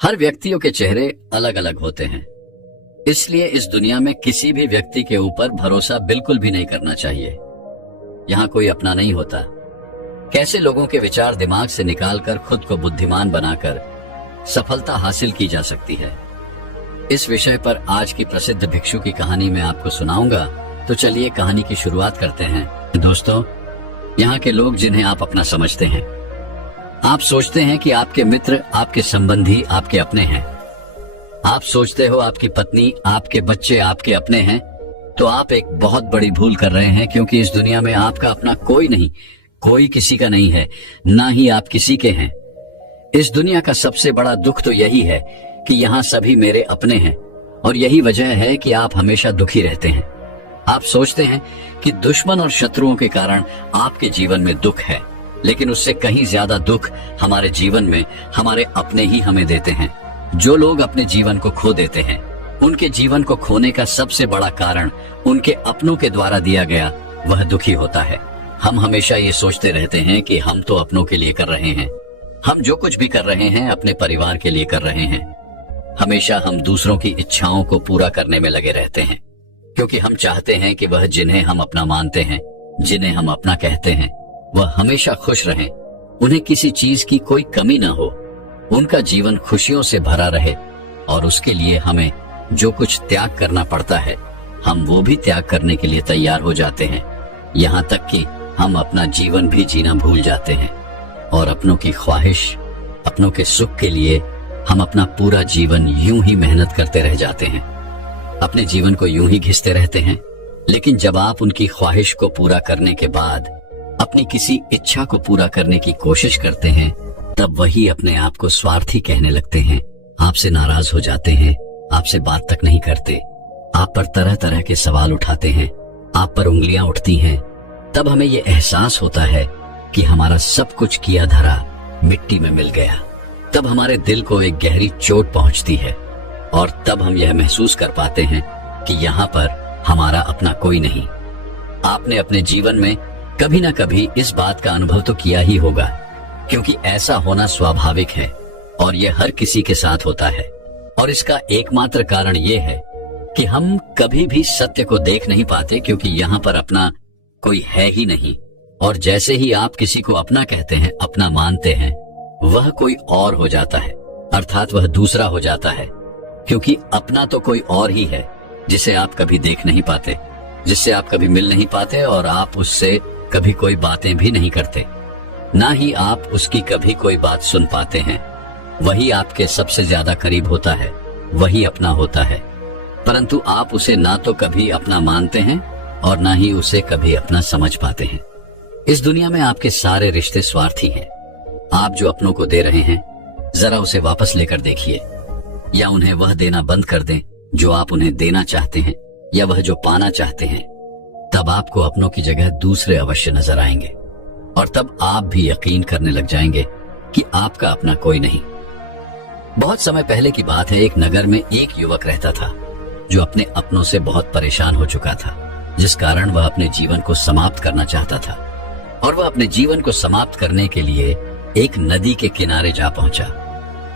हर व्यक्तियों के चेहरे अलग अलग होते हैं, इसलिए इस दुनिया में किसी भी व्यक्ति के ऊपर भरोसा बिल्कुल भी नहीं करना चाहिए। यहाँ कोई अपना नहीं होता। कैसे लोगों के विचार दिमाग से निकालकर खुद को बुद्धिमान बनाकर सफलता हासिल की जा सकती है, इस विषय पर आज की प्रसिद्ध भिक्षु की कहानी मैं आपको सुनाऊंगा। तो चलिए कहानी की शुरुआत करते हैं। दोस्तों, यहाँ के लोग जिन्हें आप अपना समझते हैं, आप सोचते हैं कि आपके मित्र, आपके संबंधी आपके अपने हैं। आप सोचते हो आपकी पत्नी, आपके बच्चे आपके अपने हैं, तो आप एक बहुत बड़ी भूल कर रहे हैं, क्योंकि इस दुनिया में आपका अपना कोई नहीं, कोई किसी का नहीं है, ना ही आप किसी के हैं। इस दुनिया का सबसे बड़ा दुख तो यही है कि यहाँ सभी मेरे अपने हैं, और यही वजह है कि आप हमेशा दुखी रहते हैं। आप सोचते हैं कि दुश्मन और शत्रुओं के कारण आपके जीवन में दुख है, लेकिन उससे कहीं ज्यादा दुख हमारे जीवन में हमारे अपने ही हमें देते हैं। जो लोग अपने जीवन को खो देते हैं, उनके जीवन को खोने का सबसे बड़ा कारण उनके अपनों के द्वारा दिया गया वह दुखी होता है। हम हमेशा ये सोचते रहते हैं कि हम तो अपनों के लिए कर रहे हैं, हम जो कुछ भी कर रहे हैं अपने परिवार के लिए कर रहे हैं। हमेशा हम दूसरों की इच्छाओं को पूरा करने में लगे रहते हैं, क्योंकि हम चाहते हैं कि वह जिन्हें हम अपना मानते हैं, जिन्हें हम अपना कहते हैं, वह हमेशा खुश रहें, उन्हें किसी चीज की कोई कमी न हो, उनका जीवन खुशियों से भरा रहे। और उसके लिए हमें जो कुछ त्याग करना पड़ता है, हम वो भी त्याग करने के लिए तैयार हो जाते हैं। यहाँ तक कि हम अपना जीवन भी जीना भूल जाते हैं, और अपनों की ख्वाहिश, अपनों के सुख के लिए हम अपना पूरा जीवन यूं ही मेहनत करते रह जाते हैं, अपने जीवन को यूं ही घिसते रहते हैं। लेकिन जब आप उनकी ख्वाहिश को पूरा करने के बाद अपनी किसी इच्छा को पूरा करने की कोशिश करते हैं, तब वही अपने आप को स्वार्थी कहने लगते हैं, आपसे नाराज हो जाते हैं, आपसे बात तक नहीं करते, आप पर तरह तरह के सवाल उठाते हैं, आप पर उंगलियां उठती हैं। तब हमें ये एहसास होता है कि हमारा सब कुछ किया धरा मिट्टी में मिल गया। तब हमारे दिल को एक गहरी चोट पहुंचती है, और तब हम यह महसूस कर पाते हैं कि यहाँ पर हमारा अपना कोई नहीं। आपने अपने जीवन में कभी ना कभी इस बात का अनुभव तो किया ही होगा, क्योंकि ऐसा होना स्वाभाविक है और यह हर किसी के साथ होता है। और इसका एकमात्र कारण यह है कि हम कभी भी सत्य को देख नहीं पाते, क्योंकि यहाँ पर अपना कोई है ही नहीं। और जैसे ही आप किसी को अपना कहते हैं, अपना मानते हैं, वह कोई और हो जाता है, अर्थात वह दूसरा हो जाता है। क्योंकि अपना तो कोई और ही है, जिसे आप कभी देख नहीं पाते, जिससे आप कभी मिल नहीं पाते, और आप उससे कभी कोई बातें भी नहीं करते, ना ही आप उसकी कभी कोई बात सुन पाते हैं। वही आपके सबसे ज्यादा करीब होता है, वही अपना होता है, परंतु आप उसे ना तो कभी अपना मानते हैं और ना ही उसे कभी अपना समझ पाते हैं। इस दुनिया में आपके सारे रिश्ते स्वार्थी हैं। आप जो अपनों को दे रहे हैं, जरा उसे वापस लेकर देखिए, या उन्हें वह देना बंद कर दें जो आप उन्हें देना चाहते हैं, या वह जो पाना चाहते हैं। तब आपको अपनों की जगह दूसरे अवश्य नजर आएंगे, और तब आप भी यकीन करने लग जाएंगे कि आपका अपना कोई नहीं। बहुत समय पहले की बात है, एक नगर में एक युवक रहता था जो अपने अपनों से बहुत परेशान हो चुका था, जिस कारण वह अपने जीवन को समाप्त करना चाहता था। और वह अपने जीवन को समाप्त करने के लिए एक नदी के किनारे जा पहुंचा।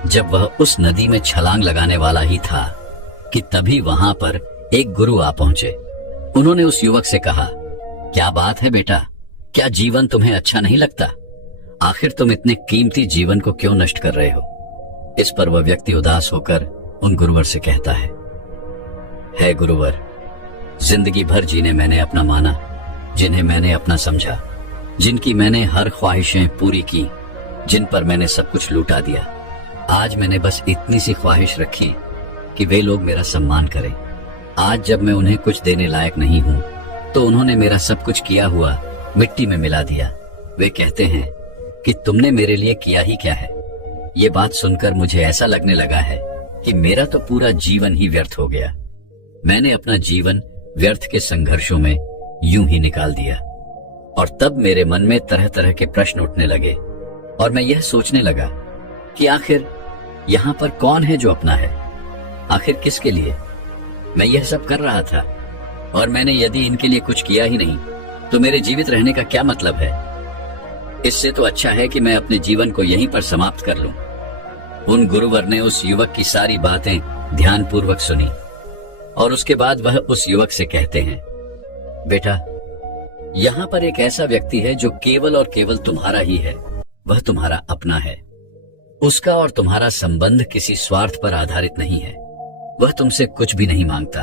जब वह उस नदी में छलांग लगाने वाला ही था कि तभी वहां पर एक गुरु आ पहुंचे। उन्होंने उस युवक से कहा, क्या बात है बेटा, क्या जीवन तुम्हें अच्छा नहीं लगता? आखिर तुम इतने कीमती जीवन को क्यों नष्ट कर रहे हो? इस पर वह व्यक्ति उदास होकर उन गुरुवर से कहता है गुरुवर, जिंदगी भर जिन्हें मैंने अपना माना, जिन्हें मैंने अपना समझा, जिनकी मैंने हर ख्वाहिशें पूरी की, जिन पर मैंने सब कुछ लूटा दिया, आज मैंने बस इतनी सी ख्वाहिश रखी कि वे लोग मेरा सम्मान करें। आज जब मैं उन्हें कुछ देने लायक नहीं हूँ, तो उन्होंने मेरा सब कुछ किया हुआ मिट्टी में मिला दिया। वे कहते हैं कि तुमने मेरे लिए किया ही क्या है। ये बात सुनकर मुझे ऐसा लगने लगा है कि मेरा तो पूरा जीवन ही व्यर्थ हो गया। मैंने अपना जीवन व्यर्थ के संघर्षों में यूं ही निकाल दिया। और तब मेरे मन में तरह तरह के प्रश्न उठने लगे, और मैं यह सोचने लगा कि आखिर यहाँ पर कौन है जो अपना है? आखिर किसके लिए मैं यह सब कर रहा था? और मैंने यदि इनके लिए कुछ किया ही नहीं, तो मेरे जीवित रहने का क्या मतलब है? इससे तो अच्छा है कि मैं अपने जीवन को यहीं पर समाप्त कर लूं। उन गुरुवर ने उस युवक की सारी बातें ध्यानपूर्वक सुनी और उसके बाद वह उस युवक से कहते हैं, बेटा, यहाँ पर एक ऐसा व्यक्ति है जो केवल और केवल तुम्हारा ही है, वह तुम्हारा अपना है। उसका और तुम्हारा संबंध किसी स्वार्थ पर आधारित नहीं है। वह तुमसे कुछ भी नहीं मांगता,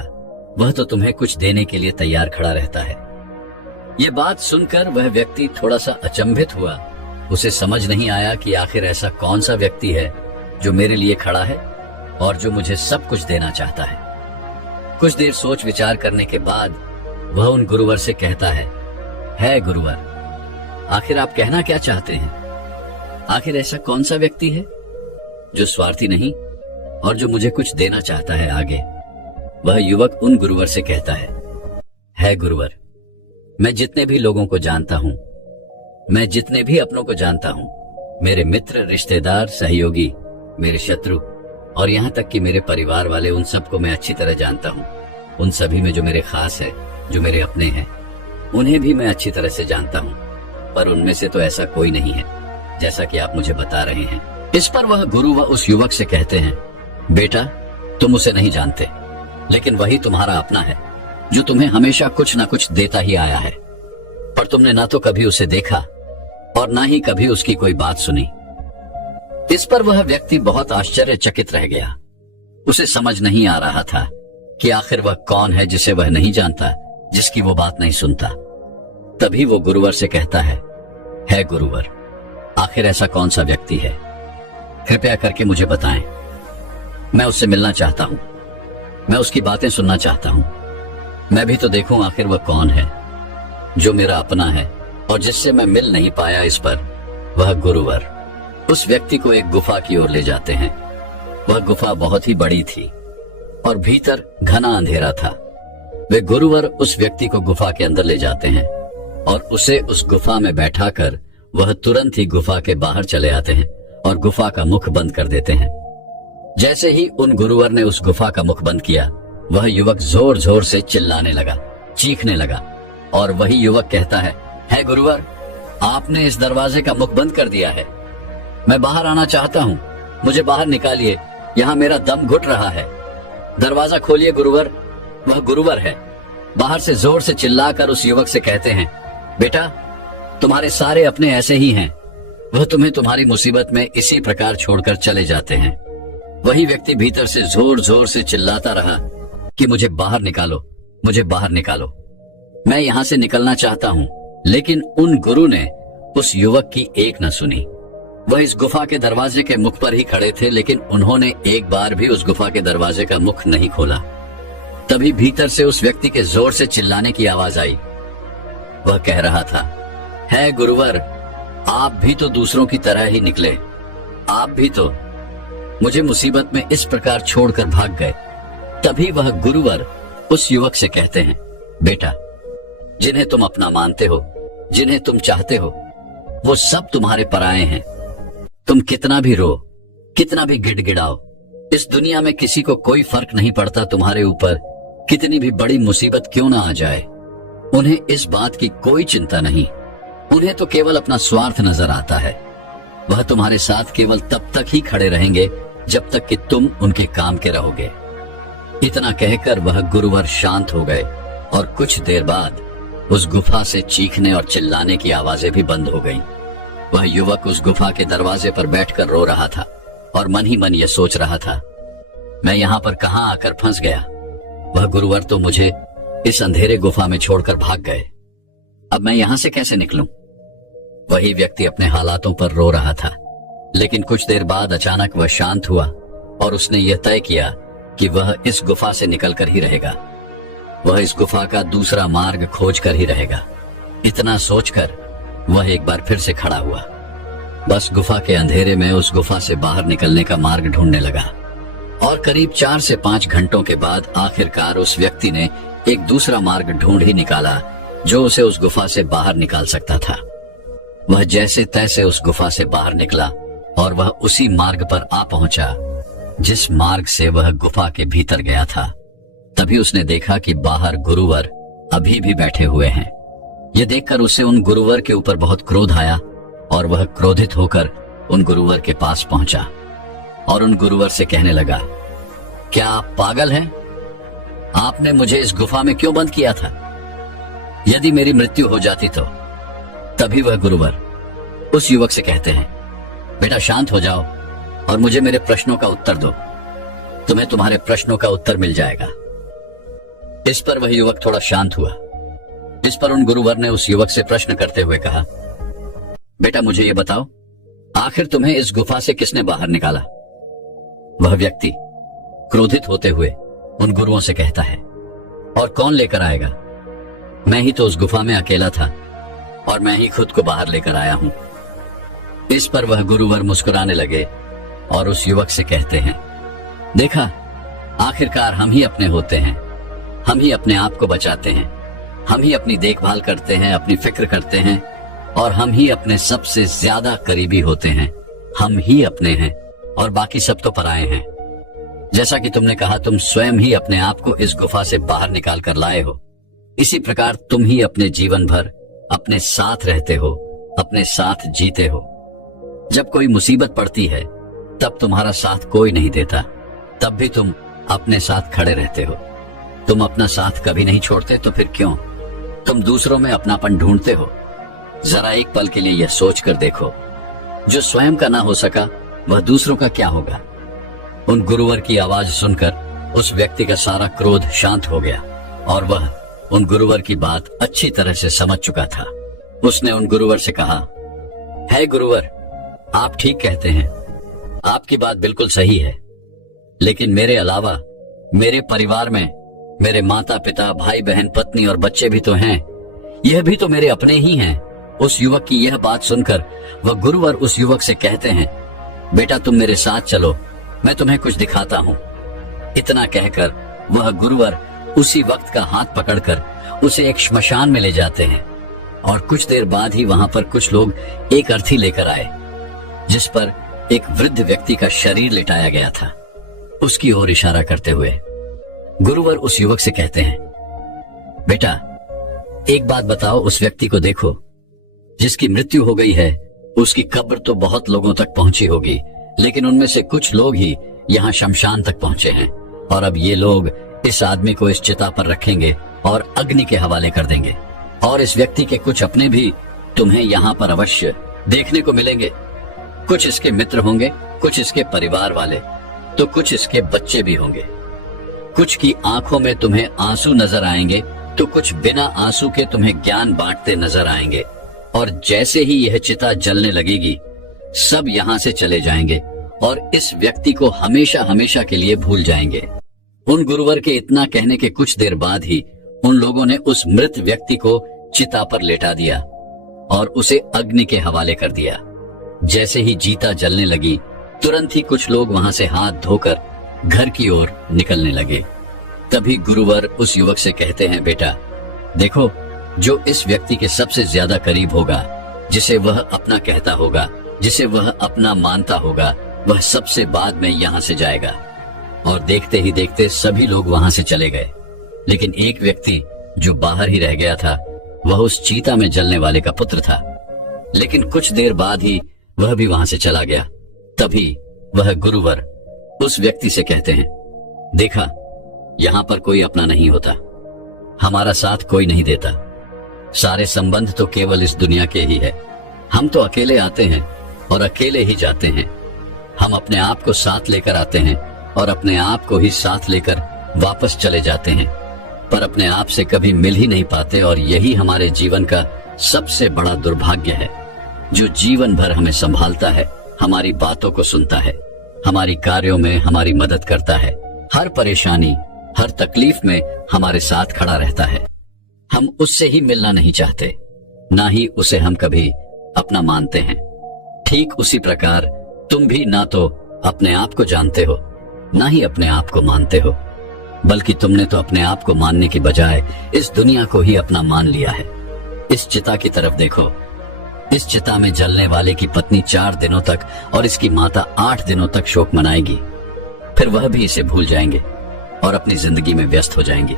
वह तो तुम्हें कुछ देने के लिए तैयार खड़ा रहता है। ये बात सुनकर वह व्यक्ति थोड़ा सा अचंभित हुआ। उसे समझ नहीं आया कि आखिर ऐसा कौन सा व्यक्ति है जो मेरे लिए खड़ा है और जो मुझे सब कुछ देना चाहता है। कुछ देर सोच विचार करने के बाद वह उन गुरुवर से कहता है गुरुवर, आखिर आप कहना क्या चाहते हैं? आखिर ऐसा कौन सा व्यक्ति है जो स्वार्थी नहीं और जो मुझे कुछ देना चाहता है आगे? वह युवक उन गुरुवर से कहता है गुरुवर, मैं जितने भी लोगों को जानता हूं, मैं जितने भी अपनों को जानता हूं, मेरे मित्र, रिश्तेदार, सहयोगी, मेरे शत्रु और यहां तक कि मेरे परिवार वाले, उन सबको मैं अच्छी तरह जानता हूं। उन सभी में जो मेरे खास है, जो मेरे अपने हैं, उन्हें भी मैं अच्छी तरह से जानता हूं, पर उनमें से तो ऐसा कोई नहीं है जैसा कि आप मुझे बता रहे हैं। इस पर वह गुरु व उस युवक से कहते हैं, बेटा, तुम उसे नहीं जानते, लेकिन वही तुम्हारा अपना है जो तुम्हें हमेशा कुछ ना कुछ देता ही आया है, पर तुमने ना तो कभी उसे देखा और ना ही कभी उसकी कोई बात सुनी। इस पर वह व्यक्ति बहुत आश्चर्यचकित रह गया। उसे समझ नहीं आ रहा था कि आखिर वह कौन है जिसे वह नहीं जानता, जिसकी वो बात नहीं सुनता। तभी वो गुरुवर से कहता है गुरुवर, आखिर ऐसा कौन सा व्यक्ति है? कृपया करके मुझे बताएं। मैं उससे मिलना चाहता हूं, मैं उसकी बातें सुनना चाहता हूं। मैं भी तो देखूं आखिर वह कौन है जो मेरा अपना है और जिससे मैं मिल नहीं पाया। इस पर वह गुरुवर उस व्यक्ति को एक गुफा की ओर ले जाते हैं। वह गुफा बहुत ही बड़ी थी और भीतर घना अंधेरा था। वे गुरुवर उस व्यक्ति को गुफा के अंदर ले जाते हैं और उसे उस गुफा में बैठाकर वह तुरंत ही गुफा के बाहर चले आते हैं और गुफा का मुख बंद कर देते हैं। जैसे ही उन गुरुवर ने उस गुफा का मुख बंद किया, वह युवक जोर जोर से चिल्लाने लगा, चीखने लगा और वही युवक कहता है गुरुवर, आपने इस दरवाजे का मुख बंद कर दिया है। मैं बाहर आना चाहता हूँ, मुझे बाहर निकालिए, यहाँ मेरा दम घुट रहा है। दरवाजा खोलिए गुरुवर। वह गुरुवर है, बाहर से जोर से चिल्लाकर उस युवक से कहते हैं, बेटा, तुम्हारे सारे अपने ऐसे ही हैं, वह तुम्हें तुम्हारी मुसीबत में इसी प्रकार छोड़कर चले जाते हैं। वही व्यक्ति भीतर से जोर जोर से चिल्लाता रहा कि मुझे बाहर निकालो, मुझे बाहर निकालो, मैं यहां से निकलना चाहता हूं। लेकिन उन गुरु ने उस युवक की एक न सुनी। वह इस गुफा के दरवाजे के मुख पर ही खड़े थे, लेकिन उन्होंने एक बार भी उस गुफा के दरवाजे का मुख नहीं खोला। तभी भीतर से उस व्यक्ति के जोर से चिल्लाने की आवाज आई। वह कह रहा था, है गुरुवर, आप भी तो दूसरों की तरह ही निकले, आप भी तो मुझे मुसीबत में इस प्रकार छोड़कर भाग गए। तभी वह गुरुवर उस युवक से कहते हैं, बेटा, जिन्हें तुम अपना मानते हो, जिन्हें तुम चाहते हो, वो सब तुम्हारे पराये हैं। तुम कितना भी रो, कितना भी गिड़गिड़ाओ, इस दुनिया में किसी को कोई फर्क नहीं पड़ता तुम्हारे ऊपर कितनी भी बड़ी मुसीबत क्यों ना आ जाए। उन्हें इस बात की कोई चिंता नहीं, उन्हें तो केवल अपना स्वार्थ नजर आता है। वह तुम्हारे साथ केवल तब तक ही खड़े रहेंगे जब तक कि तुम उनके काम के रहोगे। इतना कहकर वह गुरुवर शांत हो गए और कुछ देर बाद उस गुफा से चीखने और चिल्लाने की आवाजें भी बंद हो गईं। वह युवक उस गुफा के दरवाजे पर बैठकर रो रहा था और मन ही मन यह सोच रहा था, मैं यहाँ पर कहाँ आकर फंस गया। वह गुरुवर तो मुझे इस अंधेरे गुफा में छोड़कर भाग गए, अब मैं यहां से कैसे निकलूं। वही व्यक्ति अपने हालातों पर रो रहा था, लेकिन कुछ देर बाद अचानक वह शांत हुआ और उसने यह तय किया कि वह इस गुफा से निकलकर ही रहेगा। वह इस गुफा का दूसरा मार्ग खोज कर ही रहेगा। इतना सोचकर वह एक बार फिर से खड़ा हुआ। बस गुफा के अंधेरे में उस गुफा से बाहर निकलने का मार्ग ढूंढने लगा और करीब 4 से 5 घंटों के बाद आखिरकार उस व्यक्ति ने एक दूसरा मार्ग ढूंढ ही निकाला जो उसे उस गुफा से बाहर निकाल सकता था। वह जैसे तैसे उस गुफा से बाहर निकला और वह उसी मार्ग पर आ पहुंचा जिस मार्ग से वह गुफा के भीतर गया था। तभी उसने देखा कि बाहर गुरुवर अभी भी बैठे हुए हैं। यह देखकर उसे उन गुरुवर के ऊपर बहुत क्रोध आया और वह क्रोधित होकर उन गुरुवर के पास पहुंचा और उन गुरुवर से कहने लगा, क्या आप पागल हैं? आपने मुझे इस गुफा में क्यों बंद किया था? यदि मेरी मृत्यु हो जाती तो? तभी वह गुरुवर उस युवक से कहते हैं, बेटा शांत हो जाओ और मुझे मेरे प्रश्नों का उत्तर दो, तुम्हें तुम्हारे प्रश्नों का उत्तर मिल जाएगा। इस पर वह युवक थोड़ा शांत हुआ। इस पर उन गुरुवर ने उस युवक से प्रश्न करते हुए कहा, बेटा मुझे ये बताओ, आखिर तुम्हें इस गुफा से किसने बाहर निकाला? वह व्यक्ति क्रोधित होते हुए उन गुरुओं से कहता है, और कौन लेकर आएगा? मैं ही तो उस गुफा में अकेला था और मैं ही खुद को बाहर लेकर आया हूं। इस पर वह गुरुवर मुस्कुराने लगे और उस युवक से कहते हैं, देखा, आखिरकार हम ही अपने होते हैं, हम ही अपने आप को बचाते हैं, हम ही अपनी देखभाल करते हैं, अपनी फिक्र करते हैं और हम ही अपने सबसे ज्यादा करीबी होते हैं। हम ही अपने हैं और बाकी सब तो पराए हैं। जैसा कि तुमने कहा, तुम स्वयं ही अपने आप को इस गुफा से बाहर निकाल कर लाए हो, इसी प्रकार तुम ही अपने जीवन भर अपने साथ रहते हो, अपने साथ जीते हो। जब कोई मुसीबत पड़ती है तब तुम्हारा साथ कोई नहीं देता, तब भी तुम अपने साथ खड़े रहते हो। तुम अपना साथ कभी नहीं छोड़ते, तो फिर क्यों? तुम दूसरों में अपनापन ढूंढते हो। जरा एक पल के लिए यह सोच कर देखो, जो स्वयं का ना हो सका वह दूसरों का क्या होगा? उन गुरुवर की आवाज सुनकर उस व्यक्ति का सारा क्रोध शांत हो गया और वह उन गुरुवर की बात अच्छी तरह से समझ चुका था। उसने उन गुरुवर से कहा, है गुरुवर, आप ठीक कहते हैं, आपकी बात बिल्कुल सही है, लेकिन मेरे अलावा मेरे परिवार में मेरे माता पिता, भाई बहन, पत्नी और बच्चे भी तो हैं। यह भी तो मेरे अपने ही हैं। उस युवक की यह बात सुनकर वह गुरुवर उस युवक से कहते हैं, बेटा तुम मेरे साथ चलो, मैं तुम्हें कुछ दिखाता हूँ। इतना कहकर वह गुरुवर उसी वक्त का हाथ पकड़कर उसे एक श्मशान में ले जाते हैं और कुछ देर बाद ही वहां पर कुछ लोग एक अर्थी लेकर आए, जिस पर एक वृद्ध व्यक्ति का शरीर लिटाया गया था। उसकी ओर इशारा करते हुए गुरुवर उस युवक से कहते हैं, बेटा एक बात बताओ, उस व्यक्ति को देखो जिसकी मृत्यु हो गई है, उसकी कब्र तो बहुत लोगों तक पहुंची होगी, लेकिन उनमें से कुछ लोग ही यहाँ शमशान तक पहुंचे हैं और अब ये लोग इस आदमी को इस चिता पर रखेंगे और अग्नि के हवाले कर देंगे। और इस व्यक्ति के कुछ अपने भी तुम्हें यहाँ पर अवश्य देखने को मिलेंगे। कुछ इसके मित्र होंगे, कुछ इसके परिवार वाले, तो कुछ इसके बच्चे भी होंगे। कुछ की आंखों में तुम्हें आंसू नजर आएंगे, तो कुछ बिना आंसू के तुम्हें ज्ञान बांटते नजर आएंगे। और जैसे ही यह चिता जलने लगेगी, सब यहाँ से चले जाएंगे और इस व्यक्ति को हमेशा हमेशा के लिए भूल जाएंगे। उन गुरुवर के इतना कहने के कुछ देर बाद ही उन लोगों ने उस मृत व्यक्ति को चिता पर लेटा दिया और उसे अग्नि के हवाले कर दिया। जैसे ही जीता जलने लगी, तुरंत ही कुछ लोग वहां से हाथ धोकर घर की ओर निकलने लगे। तभी गुरुवर उस युवक से कहते हैं, बेटा देखो, जो इस व्यक्ति के सबसे ज्यादा करीब होगा, जिसे वह अपना कहता होगा, जिसे वह अपना मानता होगा, वह सबसे बाद में यहाँ से जाएगा। और देखते ही देखते सभी लोग वहां से चले गए, लेकिन एक व्यक्ति जो बाहर ही रह गया था, वह उस चीता में जलने वाले का पुत्र था। लेकिन कुछ देर बाद ही वह भी वहां से चला गया। तभी वह गुरुवर उस व्यक्ति से कहते हैं, देखा, यहाँ पर कोई अपना नहीं होता, हमारा साथ कोई नहीं देता, सारे संबंध तो केवल इस दुनिया के ही है। हम तो अकेले आते हैं और अकेले ही जाते हैं। हम अपने आप को साथ लेकर आते हैं और अपने आप को ही साथ लेकर वापस चले जाते हैं, पर अपने आप से कभी मिल ही नहीं पाते। और यही हमारे जीवन का सबसे बड़ा दुर्भाग्य है। जो जीवन भर हमें संभालता है, हमारी बातों को सुनता है, हमारी कार्यों में हमारी मदद करता है, हर परेशानी, हर तकलीफ में हमारे साथ खड़ा रहता है, हम उससे ही मिलना नहीं चाहते, ना ही उसे हम कभी अपना मानते हैं। ठीक उसी प्रकार तुम भी ना तो अपने आप को जानते हो, ना ही अपने आप को मानते हो, बल्कि तुमने तो अपने आप को मानने की बजाय इस दुनिया को ही अपना मान लिया है। इस चिता की तरफ देखो, इस चिता में जलने वाले की पत्नी 4 दिनों तक और इसकी माता 8 दिनों तक शोक मनाएगी, फिर वह भी इसे भूल जाएंगे और अपनी जिंदगी में व्यस्त हो जाएंगे।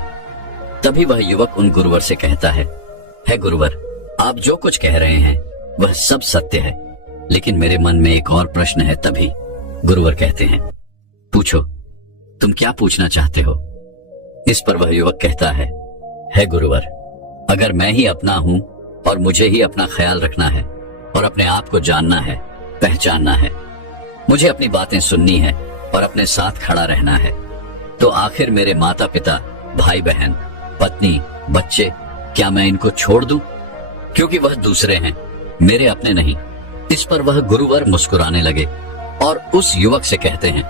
तभी वह युवक उन गुरुवर से कहता है गुरुवर, आप जो कुछ कह रहे हैं वह सब सत्य है, लेकिन मेरे मन में एक और प्रश्न है। तभी गुरुवर कहते हैं, पूछो, तुम क्या पूछना चाहते हो? इस पर वह युवक कहता है गुरुवर, अगर मैं ही अपना हूं और मुझे ही अपना ख्याल रखना है और अपने आप को जानना है, पहचानना है, मुझे अपनी बातें सुननी है और अपने साथ खड़ा रहना है, तो आखिर मेरे माता पिता, भाई बहन, पत्नी, बच्चे, क्या मैं इनको छोड़ दूं? क्योंकि वह दूसरे हैं, मेरे अपने नहीं। इस पर वह गुरुवर मुस्कुराने लगे और उस युवक से कहते हैं,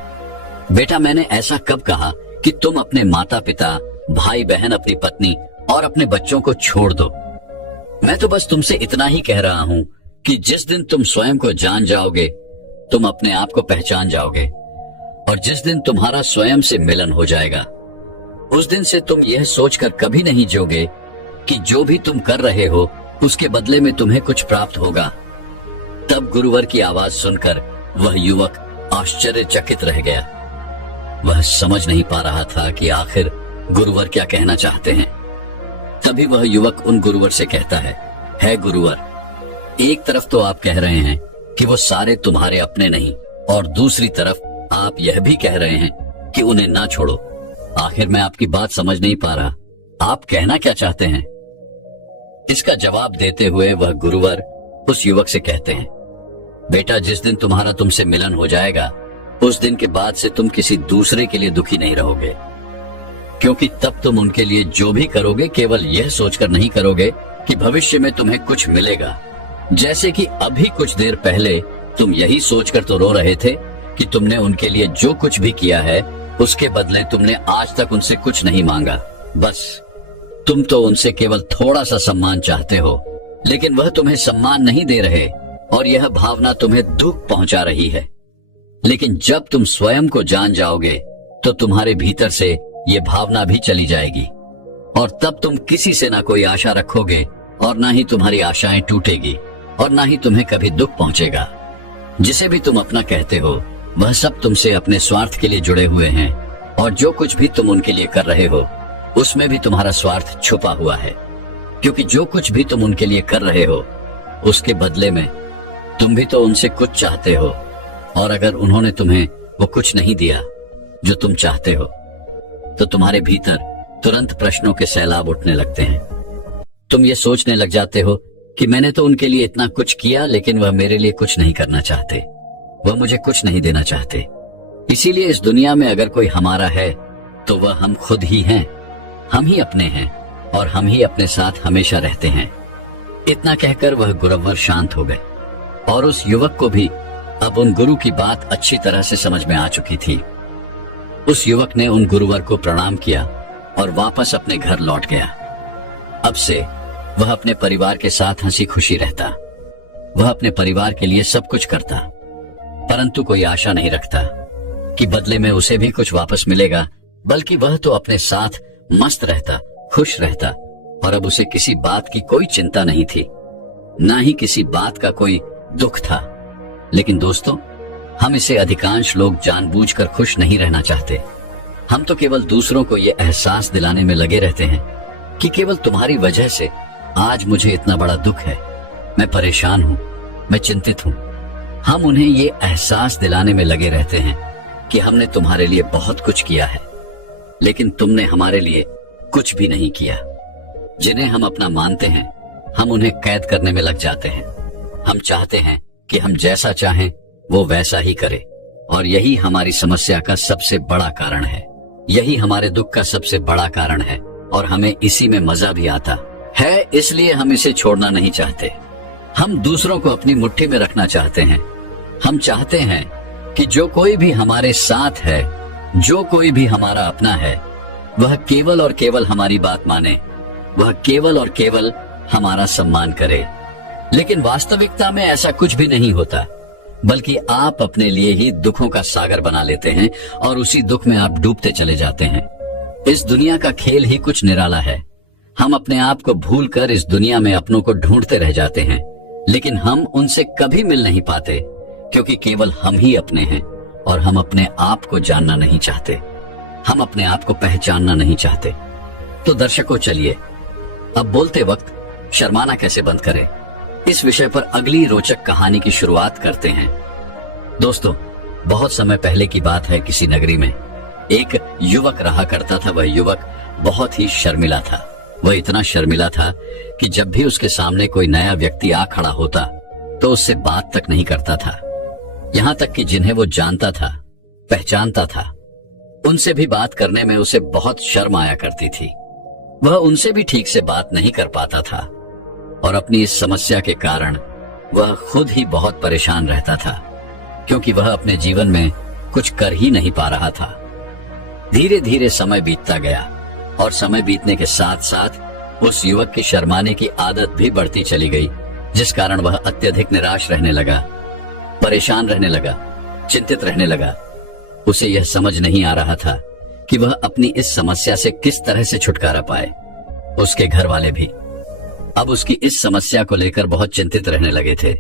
बेटा, मैंने ऐसा कब कहा कि तुम अपने माता पिता, भाई बहन, अपनी पत्नी और अपने बच्चों को छोड़ दो? मैं तो बस तुमसे इतना ही कह रहा हूं कि जिस दिन तुम स्वयं को जान जाओगे, तुम अपने आप को पहचान जाओगे, और जिस दिन तुम्हारा स्वयं से मिलन हो जाएगा, उस दिन से तुम यह सोचकर कभी नहीं जियोगे कि जो भी तुम कर रहे हो उसके बदले में तुम्हें कुछ प्राप्त होगा। तब गुरुवर की आवाज सुनकर वह युवक आश्चर्यचकित रह गया। वह समझ नहीं पा रहा था कि आखिर गुरुवर क्या कहना चाहते हैं। तभी वह युवक उन गुरुवर से कहता है गुरुवर, एक तरफ तो आप कह रहे हैं कि वो सारे तुम्हारे अपने नहीं, और दूसरी तरफ आप यह भी कह रहे हैं कि उन्हें ना छोड़ो। आखिर मैं आपकी बात समझ नहीं पा रहा, आप कहना क्या चाहते हैं? इसका जवाब देते हुए वह गुरुवर उस युवक से कहते हैं, बेटा, जिस दिन तुम्हारा तुमसे मिलन हो जाएगा, उस दिन के बाद से तुम किसी दूसरे के लिए दुखी नहीं रहोगे, क्योंकि तब तुम उनके लिए जो भी करोगे केवल यह सोचकर नहीं करोगे कि भविष्य में तुम्हें कुछ मिलेगा। जैसे कि अभी कुछ देर पहले तुम यही सोचकर तो रो रहे थे कि तुमने उनके लिए जो कुछ भी किया है उसके बदले तुमने आज तक उनसे कुछ नहीं मांगा। बस तुम तो उनसे केवल थोड़ा सा सम्मान चाहते हो, लेकिन वह तुम्हें सम्मान नहीं दे रहे और यह भावना तुम्हें दुख पहुंचा रही है। लेकिन जब तुम स्वयं को जान जाओगे तो तुम्हारे भीतर से ये भावना भी चली जाएगी, और तब तुम किसी से ना कोई आशा रखोगे और ना ही तुम्हारी आशाएं टूटेगी और ना ही तुम्हें कभी दुख पहुंचेगा। जिसे भी तुम अपना कहते हो वह सब तुमसे अपने स्वार्थ के लिए जुड़े हुए हैं, और जो कुछ भी तुम उनके लिए कर रहे हो उसमें भी तुम्हारा स्वार्थ छुपा हुआ है, क्योंकि जो कुछ भी तुम उनके लिए कर रहे हो उसके बदले में तुम भी तो उनसे कुछ चाहते हो, और अगर उन्होंने तुम्हें वो कुछ नहीं दिया जो तुम चाहते हो तो तुम्हारे भीतर तुरंत प्रश्नों के सैलाब उठने लगते हैं। तुम ये सोचने लग जाते हो कि मैंने तो उनके लिए इतना कुछ किया, लेकिन वह मेरे लिए कुछ नहीं करना चाहते, वह मुझे कुछ नहीं देना चाहते। इसीलिए इस दुनिया में अगर कोई हमारा है तो वह हम खुद ही हैं, हम ही अपने हैं और हम ही अपने साथ हमेशा रहते हैं। इतना कहकर वह गुरुवर शांत हो गए, और उस युवक को भी अब उन गुरु की बात अच्छी तरह से समझ में आ चुकी थी। उस युवक ने उन गुरुवर को प्रणाम किया और वापस अपने घर लौट गया। अब से वह अपने परिवार के साथ हंसी खुशी रहता, वह अपने परिवार के लिए सब कुछ करता, परंतु कोई आशा नहीं रखता कि बदले में उसे भी कुछ वापस मिलेगा, बल्कि वह तो अपने साथ मस्त रहता, खुश रहता, और अब उसे किसी बात की कोई चिंता नहीं थी, ना ही किसी बात का कोई दुख था। लेकिन दोस्तों, हम इसे अधिकांश लोग जानबूझकर खुश नहीं रहना चाहते। हम तो केवल दूसरों को ये एहसास दिलाने में लगे रहते हैं कि केवल तुम्हारी वजह से आज मुझे इतना बड़ा दुख है, मैं परेशान हूं, मैं चिंतित हूं। हम उन्हें ये एहसास दिलाने में लगे रहते हैं कि हमने तुम्हारे लिए बहुत कुछ किया है, लेकिन तुमने हमारे लिए कुछ भी नहीं किया। जिन्हें हम अपना मानते हैं, हम उन्हें कैद करने में लग जाते हैं। हम चाहते हैं कि हम जैसा चाहें वो वैसा ही करे, और यही हमारी समस्या का सबसे बड़ा कारण है, यही हमारे दुख का सबसे बड़ा कारण है, और हमें इसी में मजा भी आता है। इसलिए हम इसे छोड़ना नहीं चाहते। हम दूसरों को अपनी मुट्ठी में रखना चाहते हैं। हम चाहते हैं कि जो कोई भी हमारे साथ है, जो कोई भी हमारा अपना है, वह केवल और केवल हमारी बात माने, वह केवल और केवल हमारा सम्मान करे। लेकिन वास्तविकता में ऐसा कुछ भी नहीं होता, बल्कि आप अपने लिए ही दुखों का सागर बना लेते हैं और उसी दुख में आप डूबते चले जाते हैं। इस दुनिया का खेल ही कुछ निराला है। हम अपने आप को भूलकर इस दुनिया में अपनों को ढूंढते रह जाते हैं, लेकिन हम उनसे कभी मिल नहीं पाते, क्योंकि केवल हम ही अपने हैं और हम अपने आप को जानना नहीं चाहते, हम अपने आप को पहचानना नहीं चाहते। तो दर्शकों, चलिए अब बोलते वक्त शर्माना कैसे बंद करें, इस विषय पर अगली रोचक कहानी की शुरुआत करते हैं। दोस्तों, बहुत समय पहले की बात है, किसी नगरी में एक युवक रहा करता था। वह युवक बहुत ही शर्मिला था। वह इतना शर्मिला था कि जब भी उसके सामने कोई नया व्यक्ति आ खड़ा होता तो उससे बात तक नहीं करता था। यहाँ तक कि जिन्हें वो जानता था, पहचानता था, उनसे भी बात करने में उसे बहुत शर्म आया करती थी। वह उनसे भी ठीक से बात नहीं कर पाता था और अपनी इस समस्या के कारण वह खुद ही बहुत परेशान रहता था, क्योंकि वह अपने जीवन में कुछ कर ही नहीं पा रहा था। धीरे धीरे समय बीतता गया और समय बीतने के साथ साथ उस युवक की शर्माने की आदत भी बढ़ती चली गई, जिस कारण वह अत्यधिक निराश रहने लगा, परेशान रहने लगा, चिंतित रहने लगा। उसे यह समझ नहीं आ रहा था कि वह अपनी इस समस्या से किस तरह से छुटकारा पाए। उसके घर वाले भी अब उसकी इस समस्या को लेकर बहुत चिंतित रहने लगे थे।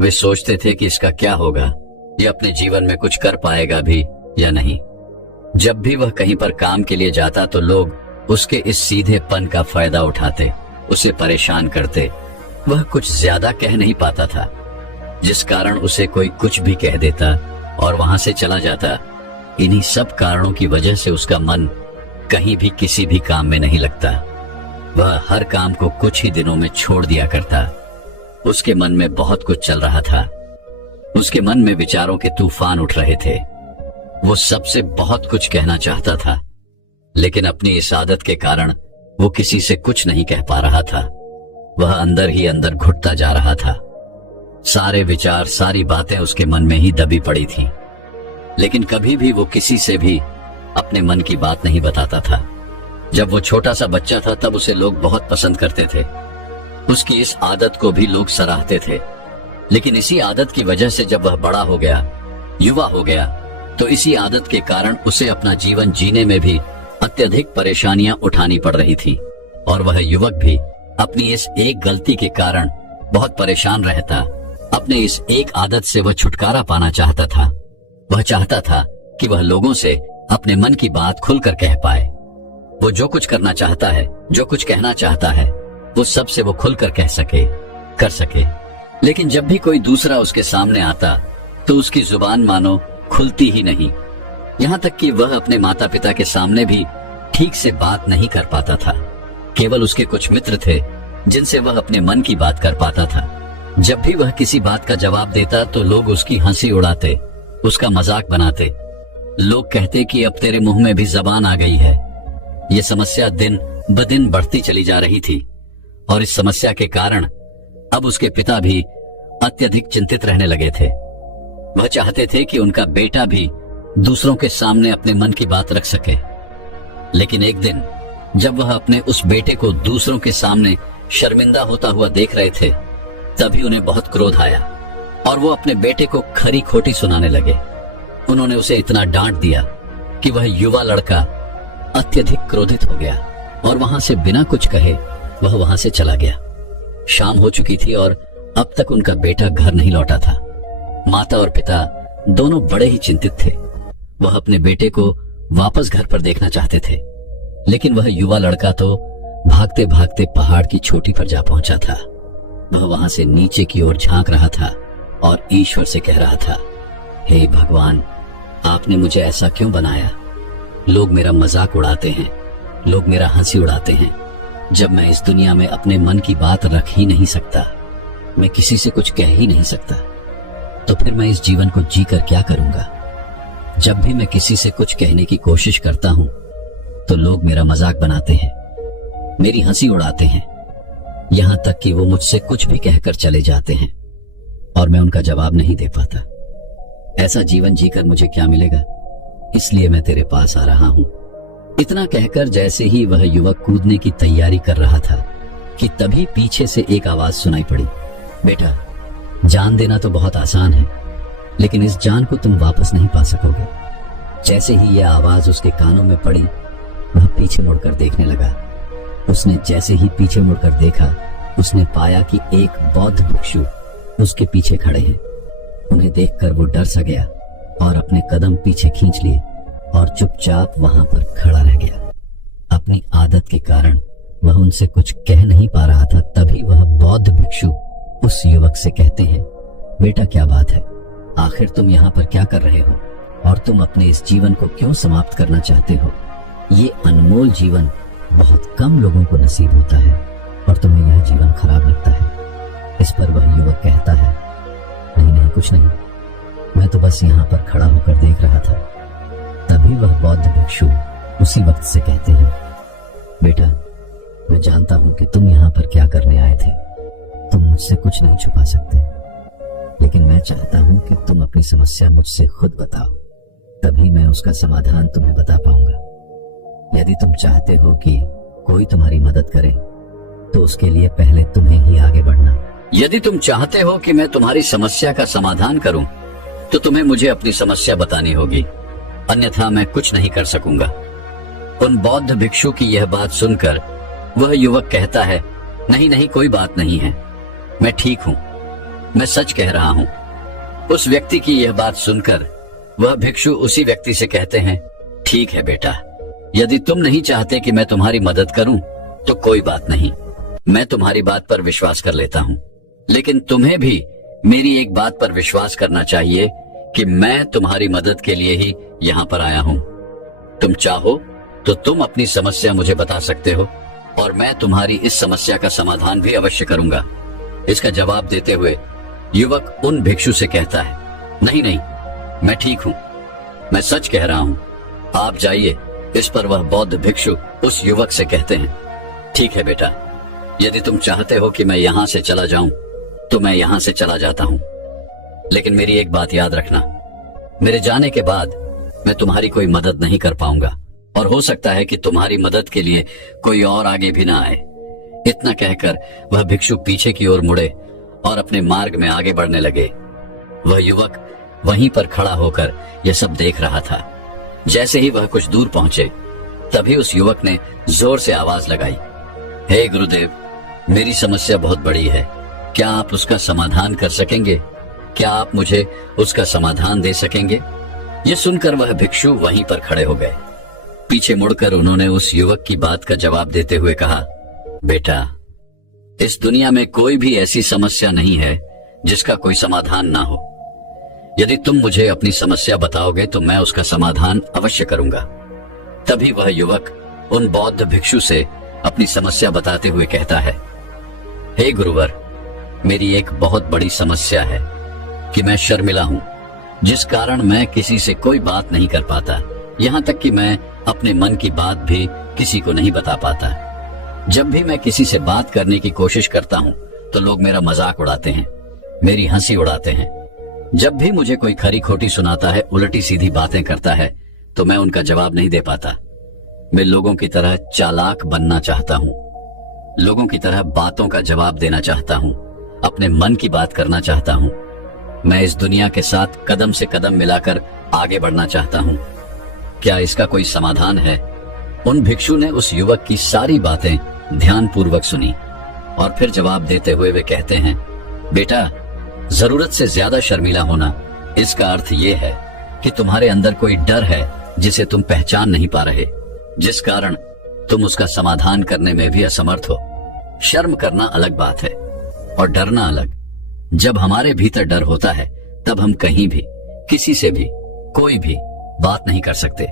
वे सोचते थे कि इसका क्या होगा, ये अपने जीवन में कुछ कर पाएगा भी या नहीं। जब भी वह कहीं पर काम के लिए जाता तो लोग उसके इस सीधेपन का फायदा उठाते, उसे परेशान करते। वह कुछ ज्यादा कह नहीं पाता था, जिस कारण उसे कोई कुछ भी कह देता और वहां से चला जाता। इन्हीं सब कारणों की वजह से उसका मन कहीं भी किसी भी काम में नहीं लगता। वह हर काम को कुछ ही दिनों में छोड़ दिया करता। उसके मन में बहुत कुछ चल रहा था। उसके मन में विचारों के तूफान उठ रहे थे। वो सबसे बहुत कुछ कहना चाहता था, लेकिन अपनी इस आदत के कारण वो किसी से कुछ नहीं कह पा रहा था। वह अंदर ही अंदर घुटता जा रहा था। सारे विचार, सारी बातें उसके मन में ही दबी पड़ी थीं, लेकिन कभी भी वो किसी से भी अपने मन की बात नहीं बताता था। जब वो छोटा सा बच्चा था तब उसे लोग बहुत पसंद करते थे। उसकी इस आदत को भी लोग सराहते थे। लेकिन इसी आदत की वजह से जब वह बड़ा हो गया, युवा हो गया, तो इसी आदत के कारण उसे अपना जीवन जीने में भी अत्यधिक परेशानियां उठानी पड़ रही थी। और वह युवक भी अपनी इस एक गलती के कारण बहुत परेशान रहता। अपने इस एक आदत से वह छुटकारा पाना चाहता था। वह चाहता था कि वह लोगों से अपने मन की बात खुलकर कह पाए। वो जो कुछ करना चाहता है, जो कुछ कहना चाहता है, वो सबसे वो खुलकर कह सके, कर सके। लेकिन जब भी कोई दूसरा उसके सामने आता तो उसकी जुबान मानो खुलती ही नहीं। यहाँ तक कि वह अपने माता पिता के सामने भी ठीक से बात नहीं कर पाता था। केवल उसके कुछ मित्र थे जिनसे वह अपने मन की बात कर पाता था। जब भी वह किसी बात का जवाब देता तो लोग उसकी हंसी उड़ाते, उसका मजाक बनाते। लोग कहते कि अब तेरे मुंह में भी जबान आ गई है। ये समस्या दिन ब दिन बढ़ती चली जा रही थी और इस समस्या के कारण अब उसके पिता भी अत्यधिक चिंतित रहने लगे थे। वह चाहते थे कि उनका बेटा भी दूसरों के सामने अपने मन की बात रख सके। लेकिन एक दिन जब वह अपने उस बेटे को दूसरों के सामने शर्मिंदा होता हुआ देख रहे थे, तभी उन्हें बहुत क्रोध आया और वो अपने बेटे को खरी खोटी सुनाने लगे। उन्होंने उसे इतना डांट दिया कि वह युवा लड़का अत्यधिक क्रोधित हो गया और वहां से बिना कुछ कहे वह वहां से चला गया। शाम हो चुकी थी और अब तक उनका बेटा घर नहीं लौटा था। माता और पिता दोनों बड़े ही चिंतित थे। वह अपने बेटे को वापस घर पर देखना चाहते थे, लेकिन वह युवा लड़का तो भागते भागते पहाड़ की चोटी पर जा पहुंचा था। वह वहां से नीचे की ओर झांक रहा था और ईश्वर से कह रहा था, हे भगवान, आपने मुझे ऐसा क्यों बनाया? लोग मेरा मजाक उड़ाते हैं, लोग मेरा हंसी उड़ाते हैं। जब मैं इस दुनिया में अपने मन की बात रख ही नहीं सकता, मैं किसी से कुछ कह ही नहीं सकता, तो फिर मैं इस जीवन को जीकर क्या करूंगा? जब भी मैं किसी से कुछ कहने की कोशिश करता हूं तो लोग मेरा मजाक बनाते हैं, मेरी हंसी उड़ाते हैं, यहां तक कि वो मुझसे कुछ भी कहकर चले जाते हैं और मैं उनका जवाब नहीं दे पाता। ऐसा जीवन जीकर मुझे क्या मिलेगा? इसलिए मैं तेरे पास आ रहा हूं। इतना कहकर जैसे ही वह युवक कूदने की तैयारी कर रहा था कि तभी पीछे से एक आवाज सुनाई पड़ी, बेटा, जान देना तो बहुत आसान है, लेकिन इस जान को तुम वापस नहीं पा सकोगे। जैसे ही यह आवाज उसके कानों में पड़ी, वह पीछे मुड़कर देखने लगा। उसने जैसे ही पीछे मुड़कर देखा, उसने पाया कि एक बौद्ध भिक्षु उसके पीछे खड़े हैं। उन्हें देखकर वो डर सा गया और अपने कदम पीछे खींच लिए और चुपचाप वहां पर खड़ा रह गया। अपनी आदत के कारण वह उनसे कुछ कह नहीं पा रहा था। तभी वह बौद्ध भिक्षु उस युवक से कहते हैं, बेटा क्या बात है, आखिर तुम यहाँ पर क्या कर रहे हो और तुम अपने इस जीवन को क्यों समाप्त करना चाहते हो? ये अनमोल जीवन बहुत कम लोगों को नसीब होता है और तुम्हें यह जीवन खराब लगता है। इस पर वह युवक कहता है, नहीं नहीं, कुछ नहीं, मैं तो बस यहाँ पर खड़ा होकर देख रहा था। तभी वह बौद्ध भिक्षु उसी वक्त से कहते हैं, बेटा, मैं जानता हूं कि तुम यहाँ पर क्या करने आए थे। तुम मुझसे कुछ नहीं छुपा सकते, लेकिन मैं चाहता हूं कि तुम अपनी समस्या मुझसे खुद बताओ, तभी मैं उसका समाधान तुम्हें बता पाऊंगा। यदि तुम चाहते हो कि कोई तुम्हारी मदद करे, तो उसके लिए पहले तुम्हें ही आगे बढ़ना। यदि तुम चाहते हो कि मैं तुम्हारी समस्या का समाधान करूं, तो तुम्हें मुझे अपनी समस्या बतानी होगी, अन्यथा मैं कुछ नहीं कर सकूंगा। उन बौद्ध भिक्षु की यह बात सुनकर वह युवक कहता है, नहीं नहीं, कोई बात नहीं है, मैं ठीक हूं, मैं सच कह रहा हूं। उस व्यक्ति की यह बात सुनकर वह भिक्षु उसी व्यक्ति से कहते हैं, ठीक है बेटा, यदि तुम नहीं चाहते कि मैं तुम्हारी मदद करूं, तो कोई बात नहीं, मैं तुम्हारी बात पर विश्वास कर लेता हूं। लेकिन तुम्हें भी मेरी एक बात पर विश्वास करना चाहिए कि मैं तुम्हारी मदद के लिए ही यहाँ पर आया हूँ। तुम चाहो तो तुम अपनी समस्या मुझे बता सकते हो और मैं तुम्हारी इस समस्या का समाधान भी अवश्य करूंगा। इसका जवाब देते हुए युवक उन भिक्षु से कहता है, नहीं नहीं, मैं ठीक हूँ, मैं सच कह रहा हूँ, आप जाइए। इस पर वह बौद्ध भिक्षु उस युवक से कहते हैं, ठीक है बेटा, यदि तुम चाहते हो कि मैं यहाँ से चला जाऊं, तो मैं यहाँ से चला जाता हूँ, लेकिन मेरी एक बात याद रखना, मेरे जाने के बाद मैं तुम्हारी कोई मदद नहीं कर पाऊंगा और हो सकता है कि तुम्हारी मदद के लिए कोई और आगे भी ना आए। इतना कहकर वह भिक्षु पीछे की ओर मुड़े और अपने मार्ग में आगे बढ़ने लगे। वह युवक वहीं पर खड़ा होकर यह सब देख रहा था। जैसे ही वह कुछ दूर पहुंचे, तभी उस युवक ने जोर से आवाज लगाई, हे गुरुदेव, मेरी समस्या बहुत बड़ी है, क्या आप उसका समाधान कर सकेंगे? क्या आप मुझे उसका समाधान दे सकेंगे? ये सुनकर वह भिक्षु वहीं पर खड़े हो गए। पीछे मुड़कर उन्होंने उस युवक की बात का जवाब देते हुए कहा, बेटा, इस दुनिया में कोई भी ऐसी समस्या नहीं है जिसका कोई समाधान ना हो। यदि तुम मुझे अपनी समस्या बताओगे तो मैं उसका समाधान अवश्य करूंगा। तभी वह युवक उन बौद्ध भिक्षु से अपनी समस्या बताते हुए कहता है, हे गुरुवर, मेरी एक बहुत बड़ी समस्या है कि मैं शर्मिला हूं, जिस कारण मैं किसी से कोई बात नहीं कर पाता, यहाँ तक कि मैं अपने मन की बात भी किसी को नहीं बता पाता। जब भी मैं किसी से बात करने की कोशिश करता हूँ तो लोग मेरा मजाक उड़ाते हैं, मेरी हंसी उड़ाते हैं। जब भी मुझे कोई खरी खोटी सुनाता है, उल्टी सीधी बातें करता है, तो मैं उनका जवाब नहीं दे पाता। मैं लोगों की तरह चालाक बनना चाहता हूँ, लोगों की तरह बातों का जवाब देना चाहता हूँ, अपने मन की बात करना चाहता हूँ। मैं इस दुनिया के साथ कदम से कदम मिलाकर आगे बढ़ना चाहता हूँ। क्या इसका कोई समाधान है? उन भिक्षु ने उस युवक की सारी बातें ध्यानपूर्वक सुनी और फिर जवाब देते हुए वे कहते हैं, बेटा, जरूरत से ज्यादा शर्मीला होना, इसका अर्थ ये है कि तुम्हारे अंदर कोई डर है जिसे तुम पहचान नहीं पा रहे, जिस कारण तुम उसका समाधान करने में भी असमर्थ हो। शर्म करना अलग बात है और डरना अलग। जब हमारे भीतर डर होता है, तब हम कहीं भी, किसी से भी, कोई भी बात नहीं कर सकते।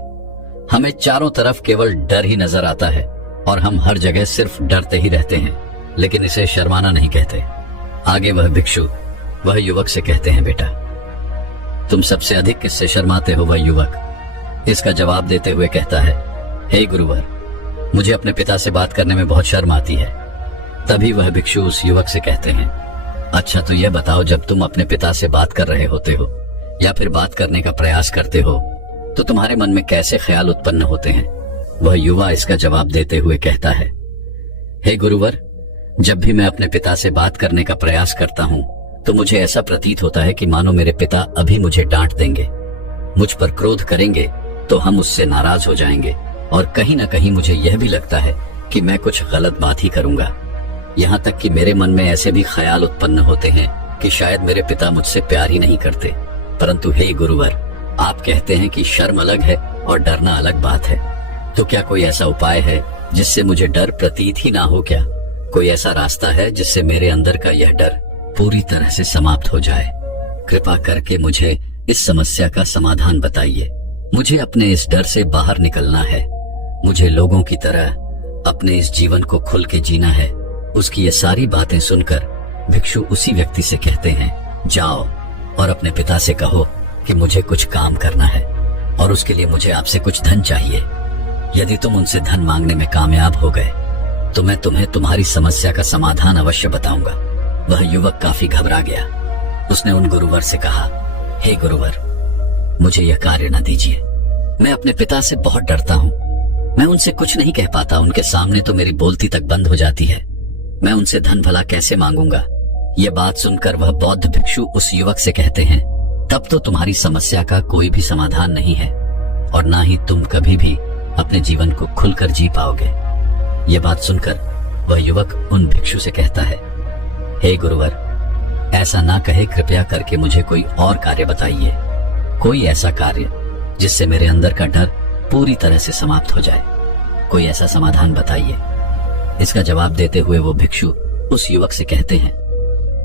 हमें चारों तरफ केवल डर ही नजर आता है और हम हर जगह सिर्फ डरते ही रहते हैं, लेकिन इसे शर्माना नहीं कहते। आगे वह भिक्षु वह युवक से कहते हैं, बेटा, तुम सबसे अधिक किससे शर्माते हो? वह युवक इसका जवाब देते हुए कहता है, हे गुरुवर, मुझे अपने पिता से बात करने में बहुत शर्म आती है। तभी वह भिक्षु उस युवक से कहते हैं, अच्छा, तो यह बताओ, जब तुम अपने पिता से बात कर रहे होते हो या फिर बात करने का प्रयास करते हो, तो तुम्हारे मन में कैसे ख्याल उत्पन्न होते हैं? वह युवा इसका जवाब देते हुए कहता है, हे गुरुवर, जब भी मैं अपने पिता से बात करने का प्रयास करता हूँ तो मुझे ऐसा प्रतीत होता है कि मानो मेरे पिता अभी मुझे डांट देंगे, मुझ पर क्रोध करेंगे, तो हम उससे नाराज हो जाएंगे और कहीं ना कहीं मुझे यह भी लगता है कि मैं कुछ गलत बात ही करूंगा। यहाँ तक कि मेरे मन में ऐसे भी ख्याल उत्पन्न होते हैं कि शायद मेरे पिता मुझसे प्यार ही नहीं करते। परंतु हे गुरुवर, आप कहते हैं कि शर्म अलग है और डरना अलग बात है, तो क्या कोई ऐसा उपाय है जिससे मुझे डर प्रतीत ही ना हो? क्या कोई ऐसा रास्ता है जिससे मेरे अंदर का यह डर पूरी तरह से समाप्त हो जाए? कृपा करके मुझे इस समस्या का समाधान बताइए। मुझे अपने इस डर से बाहर निकलना है। मुझे लोगों की तरह अपने इस जीवन को खुल के जीना है। उसकी ये सारी बातें सुनकर भिक्षु उसी व्यक्ति से कहते हैं, जाओ और अपने पिता से कहो कि मुझे कुछ काम करना है और उसके लिए मुझे आपसे कुछ धन चाहिए। यदि तुम उनसे धन मांगने में कामयाब हो गए तो मैं तुम्हें तुम्हारी समस्या का समाधान अवश्य बताऊंगा। वह युवक काफी घबरा गया। उसने उन गुरुवर से कहा, हे गुरुवर, मुझे यह कार्य न दीजिए। मैं अपने पिता से बहुत डरता हूँ। मैं उनसे कुछ नहीं कह पाता। उनके सामने तो मेरी बोलती तक बंद हो जाती है। मैं उनसे धन भला कैसे मांगूंगा। ये बात सुनकर वह बौद्ध भिक्षु उस युवक से कहते हैं, तब तो तुम्हारी समस्या का कोई भी समाधान नहीं है और ना ही तुम कभी भी अपने जीवन को खुलकर जी पाओगे। ये बात सुनकर वह युवक उन भिक्षु से कहता है, हे गुरुवर, ऐसा ना कहे, कृपया करके मुझे कोई और कार्य बताइए। कोई ऐसा कार्य जिससे मेरे अंदर का डर पूरी तरह से समाप्त हो जाए। कोई ऐसा समाधान बताइए। इसका जवाब देते हुए वो भिक्षु उस युवक से कहते हैं,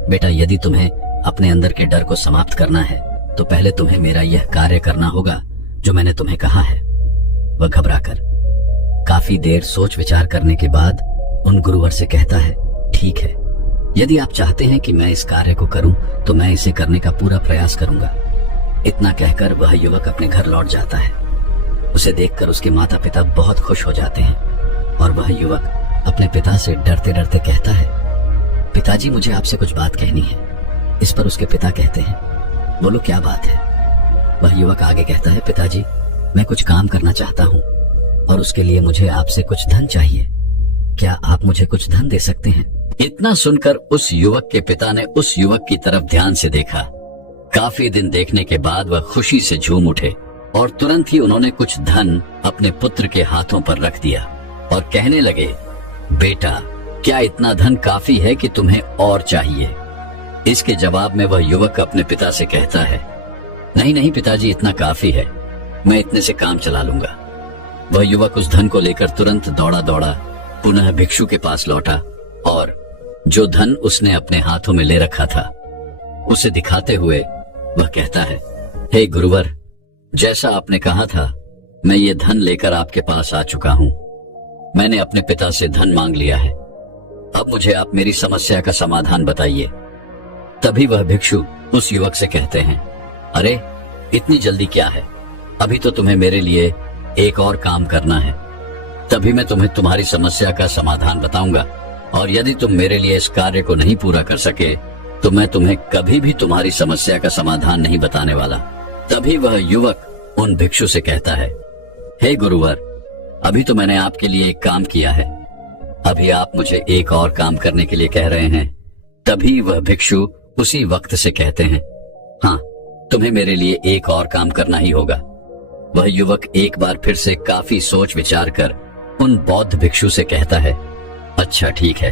बेटा, यदि तुम्हें अपने अंदर के डर को समाप्त करना है तो पहले तुम्हें मेरा यह कार्य करना होगा जो मैंने तुम्हें कहा है। वह घबराकर काफी देर सोच विचार करने के बाद उन गुरुवर से कहता है, ठीक है, यदि आप चाहते हैं कि मैं इस कार्य को करूं तो मैं इसे करने का पूरा प्रयास करूंगा। इतना कहकर वह युवक अपने घर लौट जाता है। उसे देखकर उसके माता पिता बहुत खुश हो जाते हैं और वह युवक अपने पिता से डरते डरते कहता है, पिताजी, मुझे आपसे कुछ बात कहनी है। इस पर उसके पिता कहते हैं, बोलो क्या बात है। वह युवक आगे कहता है, पिताजी, मैं कुछ काम करना चाहता हूँ और उसके लिए मुझे आपसे कुछ धन चाहिए। क्या आप मुझे कुछ धन दे सकते हैं? इतना सुनकर उस युवक के पिता ने उस युवक की तरफ ध्यान से देखा। काफी दिन देखने के बाद वह खुशी से झूम उठे और तुरंत ही उन्होंने कुछ धन अपने पुत्र के हाथों पर रख दिया और कहने लगे, बेटा, क्या इतना धन काफी है कि तुम्हें और चाहिए? इसके जवाब में वह युवक अपने पिता से कहता है, नहीं नहीं पिताजी, इतना काफी है, मैं इतने से काम चला लूंगा। वह युवक उस धन को लेकर तुरंत दौड़ा दौड़ा पुनः भिक्षु के पास लौटा और जो धन उसने अपने हाथों में ले रखा था उसे दिखाते हुए वह कहता है, हे गुरुवर, जैसा आपने कहा था मैं ये धन लेकर आपके पास आ चुका हूँ। मैंने अपने पिता से धन मांग लिया है। अब मुझे आप मेरी समस्या का समाधान बताइए। तभी वह भिक्षु उस युवक से कहते हैं, अरे इतनी जल्दी क्या है, अभी तो तुम्हें मेरे लिए एक और काम करना है, तभी मैं तुम्हें तुम्हारी समस्या का समाधान बताऊंगा और यदि तुम मेरे लिए इस कार्य को नहीं पूरा कर सके तो मैं तुम्हें कभी भी तुम्हारी समस्या का समाधान नहीं बताने वाला। तभी वह युवक उन भिक्षु से कहता है, हे गुरुवर, अभी तो मैंने आपके लिए एक काम किया है, अभी आप मुझे एक और काम करने के लिए कह रहे हैं। तभी वह भिक्षु उसी वक्त से कहते हैं, हाँ, तुम्हें मेरे लिए एक और काम करना ही होगा। वह युवक एक बार फिर से काफी सोच विचार कर उन बौद्ध भिक्षु से कहता है, अच्छा ठीक है,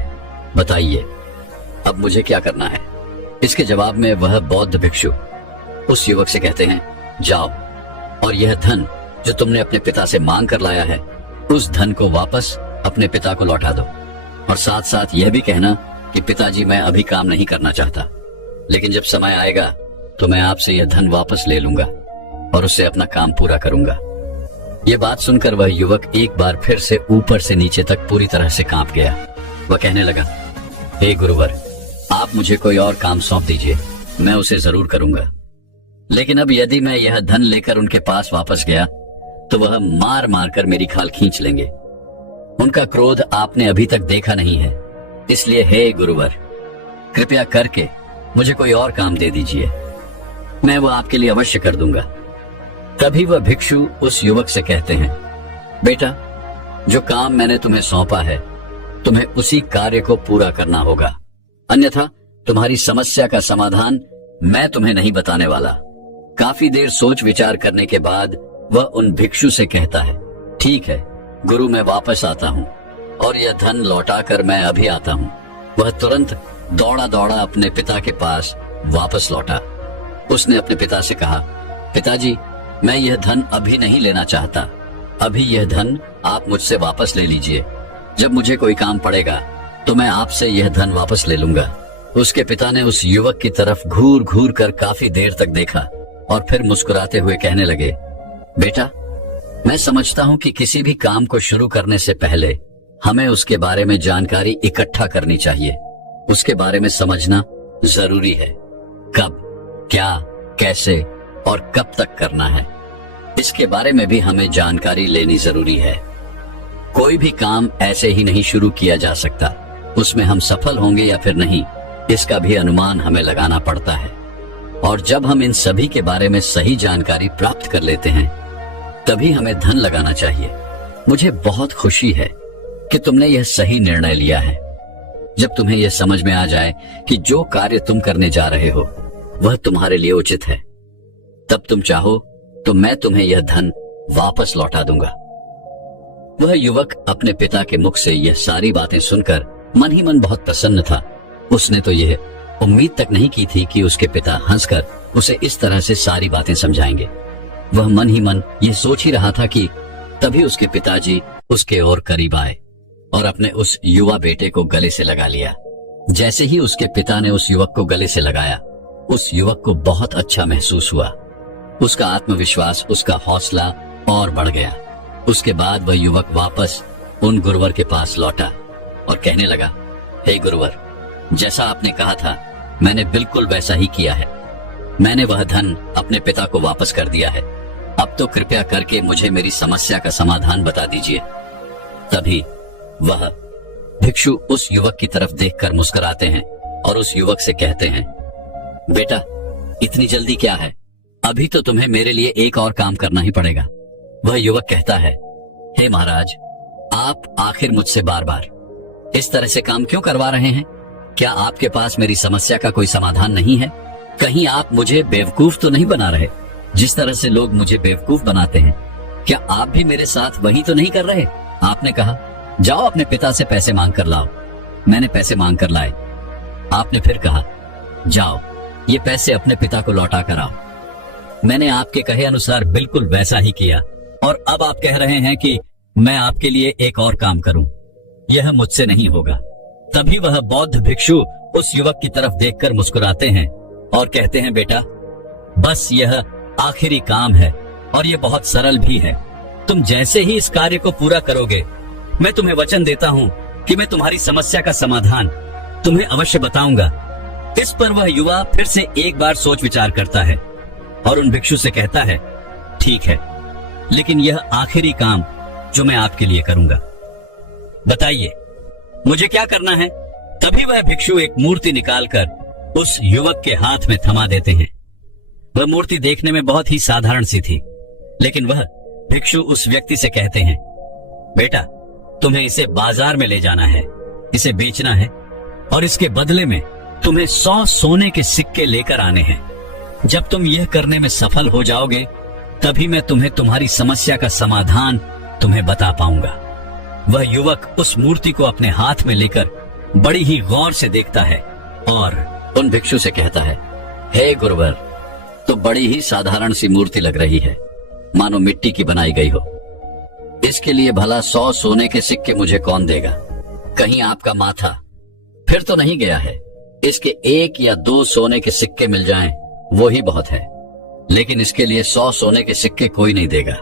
बताइए अब मुझे क्या करना है। इसके जवाब में वह बौद्ध भिक्षु उस युवक से कहते हैं, जाओ और यह धन जो तुमने अपने पिता से मांग कर लाया है उस धन को वापस अपने पिता को लौटा दो और साथ साथ यह भी कहना कि पिताजी, मैं अभी काम नहीं करना चाहता, लेकिन जब समय आएगा तो मैं आपसे यह धन वापस ले लूंगा और उससे अपना काम पूरा करूंगा। ये बात सुनकर वह युवक एक बार फिर से ऊपर से नीचे तक पूरी तरह से कांप गया। वह कहने लगा, हे गुरुवर, आप मुझे कोई और काम सौंप दीजिए, मैं उसे जरूर करूंगा। लेकिन अब यदि मैं यह धन लेकर उनके पास वापस गया तो वह मार मार कर मेरी खाल खींच लेंगे। उनका क्रोध आपने अभी तक देखा नहीं है, इसलिए हे गुरुवर, कृपया करके मुझे कोई और काम दे दीजिए, मैं वो आपके लिए अवश्य कर दूंगा। तभी वह भिक्षु उस युवक से कहते हैं, बेटा, जो काम मैंने तुम्हें सौंपा है तुम्हें उसी कार्य को पूरा करना होगा, अन्यथा तुम्हारी समस्या का समाधान मैं तुम्हें नहीं बताने वाला। काफी देर सोच विचार करने के बाद वह उन भिक्षु से कहता है, ठीक है गुरु, मैं वापस आता हूँ और यह धन लौटाकर मैं अभी आता हूँ। वह तुरंत दौड़ा दौड़ा अपने पिता के पास वापस लौटा। उसने अपने पिता से कहा, पिताजी, मैं यह धन अभी नहीं लेना चाहता, अभी यह धन आप मुझसे वापस ले लीजिए। जब मुझे कोई काम पड़ेगा तो मैं आपसे यह धन वापस ले लूंगा। उसके पिता ने उस युवक की तरफ घूर घूर कर काफी देर तक देखा और फिर मुस्कुराते हुए कहने लगे, बेटा, मैं समझता हूं कि किसी भी काम को शुरू करने से पहले हमें उसके बारे में जानकारी इकट्ठा करनी चाहिए। उसके बारे में समझना जरूरी है। कब, क्या, कैसे और कब तक करना है, इसके बारे में भी हमें जानकारी लेनी जरूरी है। कोई भी काम ऐसे ही नहीं शुरू किया जा सकता। उसमें हम सफल होंगे या फिर नहीं, इसका भी अनुमान हमें लगाना पड़ता है। और जब हम इन सभी के बारे में सही जानकारी प्राप्त कर लेते हैं, तभी हमें धन लगाना चाहिए। मुझे बहुत खुशी है कि तुमने यह सही निर्णय लिया है। जब तुम्हें यह समझ में आ जाए कि जो कार्य तुम करने जा रहे हो वह तुम्हारे लिए उचित है, तब तुम चाहो तो मैं तुम्हें यह धन वापस लौटा दूंगा। वह युवक अपने पिता के मुख से यह सारी बातें सुनकर मन ही मन बहुत प्रसन्न था। उसने तो यह उम्मीद तक नहीं की थी कि उसके पिता हंसकर उसे इस तरह से सारी बातें समझाएंगे। वह मन ही मन यह सोच ही रहा था कि तभी उसके पिताजी उसके और करीब आए और अपने उस युवा बेटे को गले से लगा लिया। जैसे ही उसके पिता ने उस युवक को गले से लगाया, उस युवक को बहुत अच्छा महसूस हुआ। उसका आत्मविश्वास, उसका हौसला और बढ़ गया। उसके बाद वह युवक वापस उन गुरुवर के पास लौटा और कहने लगा, हे गुरुवर, जैसा आपने कहा था मैंने बिल्कुल वैसा ही किया है। मैंने वह धन अपने पिता को वापस कर दिया है। अब तो कृपया करके मुझे मेरी समस्या का समाधान बता दीजिए। तभी वह भिक्षु उस युवक की तरफ देखकर मुस्कुराते हैं और उस युवक से कहते हैं, बेटा, इतनी जल्दी क्या है? अभी तो तुम्हें मेरे लिए एक और काम करना ही पड़ेगा। वह युवक कहता है, हे महाराज, आप आखिर मुझसे बार बार इस तरह से काम क्यों करवा रहे हैं? क्या आपके पास मेरी समस्या का कोई समाधान नहीं है? कहीं आप मुझे बेवकूफ तो नहीं बना रहे? जिस तरह से लोग मुझे बेवकूफ बनाते हैं, क्या आप भी मेरे साथ वही तो नहीं कर रहे? आपने कहा, जाओ अपने पिता से पैसे मांग कर लाओ। मैंने पैसे मांग कर लाए। आपने फिर कहा, जाओ ये पैसे अपने पिता को लौटा कर आओ। मैंने आपके कहे अनुसार बिल्कुल वैसा ही किया और अब आप कह रहे हैं कि मैं आपके लिए एक और काम करूं। यह मुझसे नहीं होगा। तभी वह बौद्ध भिक्षु उस युवक की तरफ देखकर मुस्कुराते हैं और कहते हैं, बेटा, बस यह आखिरी काम है और यह बहुत सरल भी है। तुम जैसे ही इस कार्य को पूरा करोगे, मैं तुम्हें वचन देता हूं कि मैं तुम्हारी समस्या का समाधान तुम्हें अवश्य बताऊंगा। इस पर वह युवा फिर से एक बार सोच विचार करता है और उन भिक्षु से कहता है, ठीक है, लेकिन यह आखिरी काम जो मैं आपके लिए करूंगा, बताइए मुझे क्या करना है? तभी वह भिक्षु एक मूर्ति निकालकर उस युवक के हाथ में थमा देते हैं। वह मूर्ति देखने में बहुत ही साधारण सी थी, लेकिन वह भिक्षु उस व्यक्ति से कहते हैं, बेटा, तुम्हें इसे बाजार में ले जाना है, इसे बेचना है और इसके बदले में तुम्हें 100 सोने के सिक्के लेकर आने हैं। जब तुम यह करने में सफल हो जाओगे, तभी मैं तुम्हें तुम्हारी समस्या का समाधान तुम्हें बता पाऊंगा। वह युवक उस मूर्ति को अपने हाथ में लेकर बड़ी ही गौर से देखता है और उन भिक्षु से कहता है, हे गुरुवर, तो बड़ी ही साधारण सी मूर्ति लग रही है, मानो मिट्टी की बनाई गई हो। इसके लिए भला 100 सोने के सिक्के मुझे कौन देगा? कहीं आपका माथा फिर तो नहीं गया है? इसके 1 या 2 सोने के सिक्के मिल जाएं, वो ही बहुत है, लेकिन इसके लिए 100 सोने के सिक्के कोई नहीं देगा।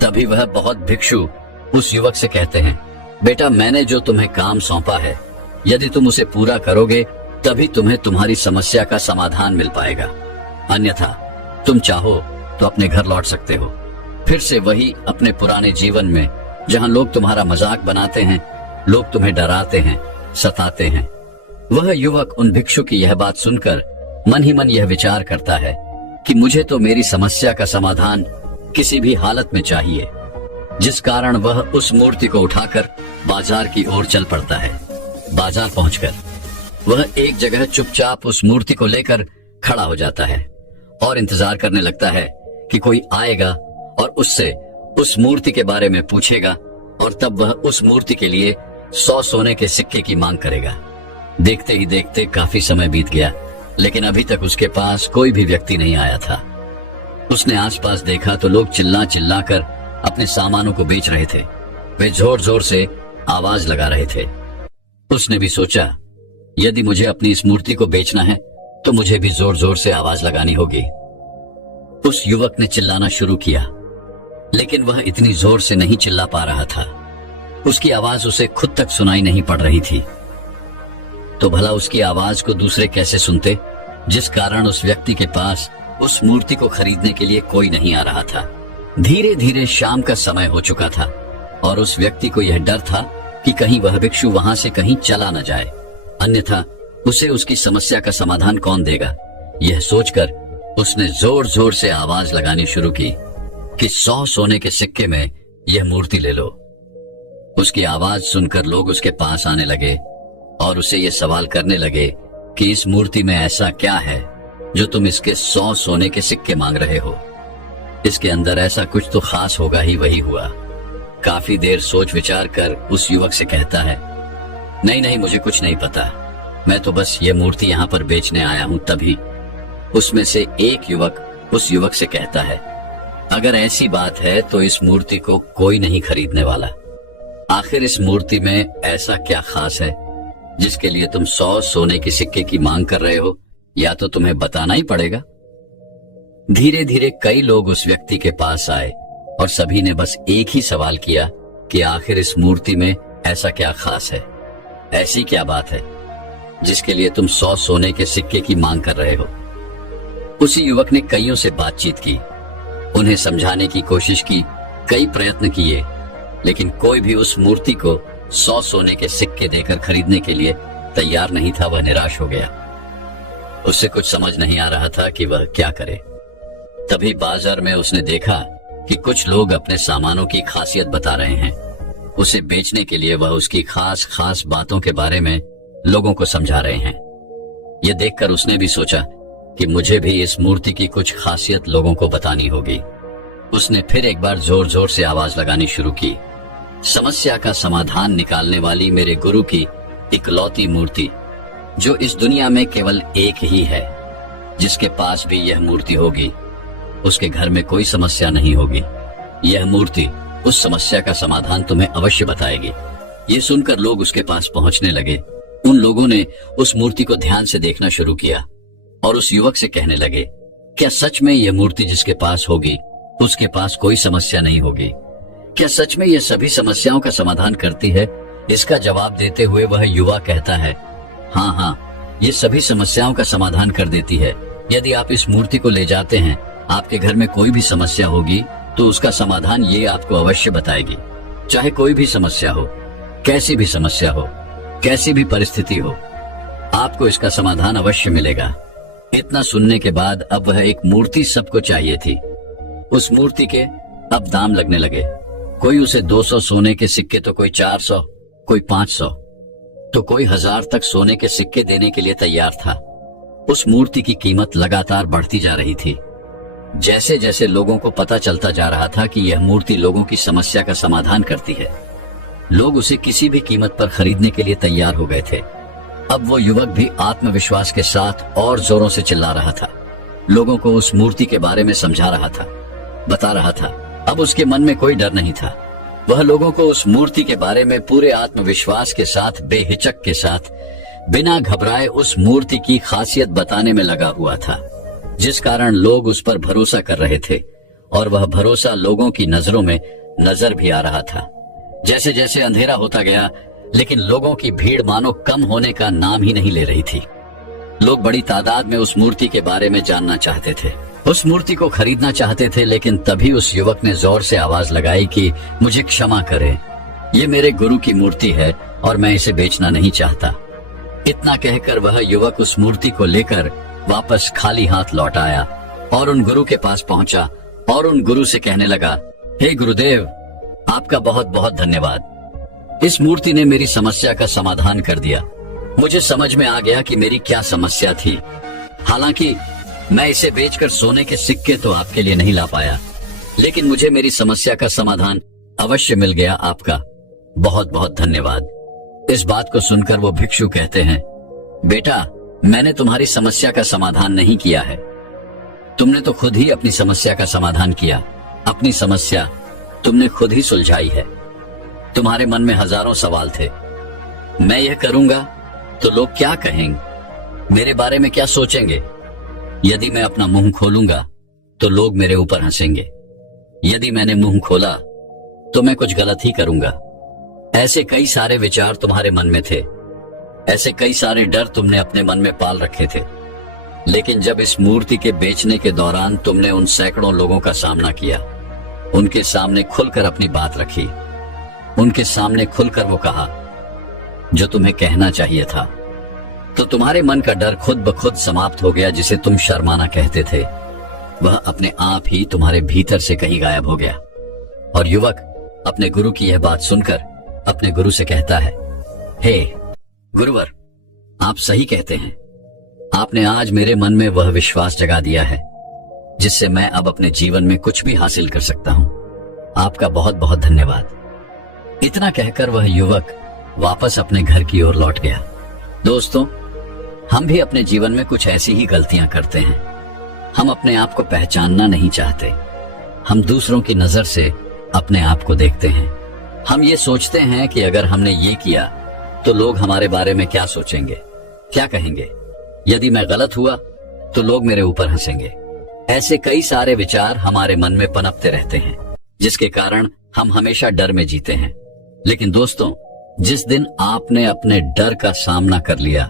तभी वह बहुत भिक्षु उस युवक से कहते हैं, बेटा, मैंने जो तुम्हें काम सौंपा है, यदि तुम उसे पूरा करोगे तभी तुम्हें तुम्हारी समस्या का समाधान मिल पाएगा। अन्यथा तुम चाहो तो अपने घर लौट सकते हो, फिर से वही अपने पुराने जीवन में, जहां लोग तुम्हारा मजाक बनाते हैं, लोग तुम्हें डराते हैं, सताते हैं। वह युवक उन भिक्षु की यह बात सुनकर मन ही मन यह विचार करता है कि मुझे तो मेरी समस्या का समाधान किसी भी हालत में चाहिए, जिस कारण वह उस मूर्ति को उठाकर बाजार की ओर चल पड़ता है। बाजार पहुंचकर वह एक जगह चुपचाप उस मूर्ति को लेकर खड़ा हो जाता है और इंतजार करने लगता है कि कोई आएगा और उससे उस मूर्ति के बारे में पूछेगा और तब वह उस मूर्ति के लिए 100 सोने के सिक्के की मांग करेगा। देखते ही देखते काफी समय बीत गया, लेकिन अभी तक उसके पास कोई भी व्यक्ति नहीं आया था। उसने आसपास देखा तो लोग चिल्ला चिल्ला कर अपने सामानों को बेच रहे थे। वे जोर जोर से आवाज लगा रहे थे। उसने भी सोचा, यदि मुझे अपनी इस मूर्ति को बेचना है तो मुझे भी जोर जोर से आवाज लगानी होगी। उस युवक ने चिल्लाना शुरू किया, लेकिन वह इतनी जोर से नहीं चिल्ला पा रहा था। उसकी आवाज उसे खुद तक सुनाई नहीं पड़ रही थी। तो भला उसकी आवाज को दूसरे कैसे सुनते, जिस कारण उस व्यक्ति के पास उस मूर्ति को खरीदने के लिए कोई नहीं आ रहा था। धीरे धीरे शाम का समय हो चुका था और उस व्यक्ति को यह डर था कि कहीं वह भिक्षु वहां से कहीं चला न जाए, अन्यथा उसे उसकी समस्या का समाधान कौन देगा। यह सोचकर उसने जोर जोर से आवाज लगानी शुरू की कि 100 सोने के सिक्के में यह मूर्ति ले लो। उसकी आवाज सुनकर लोग उसके पास आने लगे और उसे ये सवाल करने लगे कि इस मूर्ति में ऐसा क्या है जो तुम इसके 100 सोने के सिक्के मांग रहे हो। इसके अंदर ऐसा कुछ तो खास होगा ही। वही हुआ। काफी देर सोच विचार कर उस युवक से कहता है, नहीं नहीं, मुझे कुछ नहीं पता, मैं तो बस ये मूर्ति यहाँ पर बेचने आया हूँ। तभी उसमें से एक युवक उस युवक से कहता है, अगर ऐसी बात है तो इस मूर्ति को कोई नहीं खरीदने वाला। आखिर इस मूर्ति में ऐसा क्या खास है जिसके लिए तुम 100 सोने के सिक्के की मांग कर रहे हो, या तो तुम्हें बताना ही पड़ेगा। धीरे धीरे कई लोग उस व्यक्ति के पास आए और सभी ने बस एक ही सवाल किया कि आखिर इस मूर्ति में ऐसा क्या खास है, ऐसी क्या बात है जिसके लिए तुम 100 सोने के सिक्के की मांग कर रहे हो। उसी युवक ने कईयों से बातचीत की, उन्हें समझाने की कोशिश की, कई प्रयत्न किए, लेकिन कोई भी उस मूर्ति को 100 सोने के सिक्के देकर खरीदने के लिए तैयार नहीं था। वह निराश हो गया। उससे कुछ समझ नहीं आ रहा था कि वह क्या करे। तभी बाजार में उसने देखा कि कुछ लोग अपने सामानों की खासियत बता रहे हैं। उसे बेचने के लिए वह उसकी खास खास बातों के बारे में लोगों को समझा रहे हैं। यह देखकर उसने भी सोचा कि मुझे भी इस मूर्ति की कुछ खासियत लोगों को बतानी होगी। उसने फिर एक बार जोर जोर से आवाज लगानी शुरू की, समस्या का समाधान निकालने वाली मेरे गुरु की इकलौती मूर्ति, जो इस दुनिया में केवल एक ही है, जिसके पास भी यह मूर्ति होगी उसके घर में कोई समस्या नहीं होगी। यह मूर्ति उस समस्या का समाधान तुम्हें अवश्य बताएगी। ये सुनकर लोग उसके पास पहुंचने लगे। उन लोगों ने उस मूर्ति को ध्यान से देखना शुरू किया और उस युवक से कहने लगे, क्या सच में यह मूर्ति जिसके पास होगी उसके पास कोई समस्या नहीं होगी? क्या सच में यह सभी समस्याओं का समाधान करती है? इसका जवाब देते हुए वह युवा कहता है, हाँ हाँ, ये सभी समस्याओं का समाधान कर देती है। यदि आप इस मूर्ति को ले जाते हैं, आपके घर में कोई भी समस्या होगी तो उसका समाधान ये आपको अवश्य बताएगी। चाहे कोई भी समस्या हो, कैसी भी समस्या हो, कैसी भी परिस्थिति हो, आपको इसका समाधान अवश्य मिलेगा। इतना सुनने के बाद अब वह एक मूर्ति सबको चाहिए थी। उस मूर्ति के अब दाम लगने लगे। कोई उसे 200 सोने के सिक्के तो कोई 400, कोई 500, तो कोई 1000 तक सोने के सिक्के देने के लिए तैयार था। उस मूर्ति की कीमत लगातार बढ़ती जा रही थी। जैसे जैसे लोगों को पता चलता जा रहा था कि यह मूर्ति लोगों की समस्या का समाधान करती है, लोग उसे किसी भी कीमत पर खरीदने के लिए तैयार हो गए थे। अब वो युवक भी आत्मविश्वास के साथ और जोरों से चिल्ला रहा था, लोगों को उस मूर्ति के बारे में समझा रहा था, बता रहा था। अब उसके मन में कोई डर नहीं था। वह लोगों को उस मूर्ति के बारे में पूरे आत्मविश्वास के साथ, बेहिचक के साथ, बिना घबराए उस मूर्ति की खासियत बताने में लगा हुआ था, जिस कारण लोग उस पर भरोसा कर रहे थे और वह भरोसा लोगों की नजरों में नजर भी आ रहा था। जैसे जैसे अंधेरा होता गया, लेकिन लोगों की भीड़ मानो कम होने का नाम ही नहीं ले रही थी। लोग बड़ी तादाद में उस मूर्ति के बारे में जानना चाहते थे, उस मूर्ति को खरीदना चाहते थे। लेकिन तभी उस युवक ने जोर से आवाज लगाई कि मुझे क्षमा करें, ये मेरे गुरु की मूर्ति है और मैं इसे बेचना नहीं चाहता। इतना कहकर वह युवक उस मूर्ति को लेकर वापस खाली हाथ लौट आया और उन गुरु के पास पहुंचा और उन गुरु से कहने लगा, हे गुरुदेव, आपका बहुत बहुत धन्यवाद। इस मूर्ति ने मेरी समस्या का समाधान कर दिया। मुझे समझ में आ गया कि मेरी क्या समस्या थी। हालांकि मैं इसे बेचकर सोने के सिक्के तो आपके लिए नहीं ला पाया, लेकिन मुझे मेरी समस्या का समाधान अवश्य मिल गया। आपका बहुत बहुत धन्यवाद। इस बात को सुनकर वो भिक्षु कहते हैं, बेटा, मैंने तुम्हारी समस्या का समाधान नहीं किया है, तुमने तो खुद ही अपनी समस्या का समाधान किया। अपनी समस्या तुमने खुद ही सुलझाई है। तुम्हारे मन में हजारों सवाल थे। मैं यह करूंगा तो लोग क्या कहेंगे, मेरे बारे में क्या सोचेंगे। यदि मैं अपना मुंह खोलूंगा तो लोग मेरे ऊपर हंसेंगे। यदि मैंने मुंह खोला तो मैं कुछ गलत ही करूंगा। ऐसे कई सारे विचार तुम्हारे मन में थे, ऐसे कई सारे डर तुमने अपने मन में पाल रखे थे। लेकिन जब इस मूर्ति के बेचने के दौरान तुमने उन सैकड़ों लोगों का सामना किया, उनके सामने खुलकर अपनी बात रखी, उनके सामने खुलकर वो कहा जो तुम्हें कहना चाहिए था, तो तुम्हारे मन का डर खुद ब खुद समाप्त हो गया। जिसे तुम शर्माना कहते थे वह अपने आप ही तुम्हारे भीतर से कहीं गायब हो गया। और युवक अपने गुरु की यह बात सुनकर अपने गुरु से कहता है, हे गुरुवर, आप सही कहते हैं। आपने आज मेरे मन में वह विश्वास जगा दिया है जिससे मैं अब अपने जीवन में कुछ भी हासिल कर सकता हूं। आपका बहुत बहुत धन्यवाद। इतना कहकर वह युवक वापस अपने घर की ओर लौट गया। दोस्तों, हम भी अपने जीवन में कुछ ऐसी ही गलतियां करते हैं। हम अपने आप को पहचानना नहीं चाहते। हम दूसरों की नजर से अपने आप को देखते हैं। हम ये सोचते हैं कि अगर हमने ये किया तो लोग हमारे बारे में क्या सोचेंगे, क्या कहेंगे। यदि मैं गलत हुआ तो लोग मेरे ऊपर हंसेंगे। ऐसे कई सारे विचार हमारे मन में पनपते रहते हैं, जिसके कारण हम हमेशा डर में जीते हैं। लेकिन दोस्तों, जिस दिन आपने अपने डर का सामना कर लिया,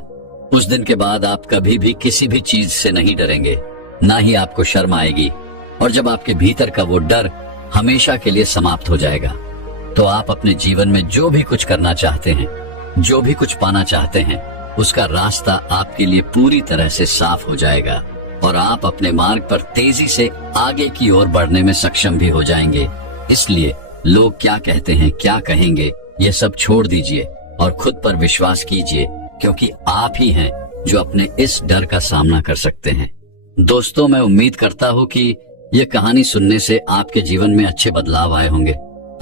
उस दिन के बाद आप कभी भी किसी भी चीज से नहीं डरेंगे, ना ही आपको शर्म आएगी। और जब आपके भीतर का वो डर हमेशा के लिए समाप्त हो जाएगा, तो आप अपने जीवन में जो भी कुछ करना चाहते हैं, जो भी कुछ पाना चाहते हैं, उसका रास्ता आपके लिए पूरी तरह से साफ हो जाएगा और आप अपने मार्ग पर तेजी से आगे की ओर बढ़ने में सक्षम भी हो जाएंगे। इसलिए लोग क्या कहते हैं, क्या कहेंगे, ये सब छोड़ दीजिए और खुद पर विश्वास कीजिए, क्योंकि आप ही हैं जो अपने इस डर का सामना कर सकते हैं। दोस्तों, मैं उम्मीद करता हूँ कि ये कहानी सुनने से आपके जीवन में अच्छे बदलाव आए होंगे।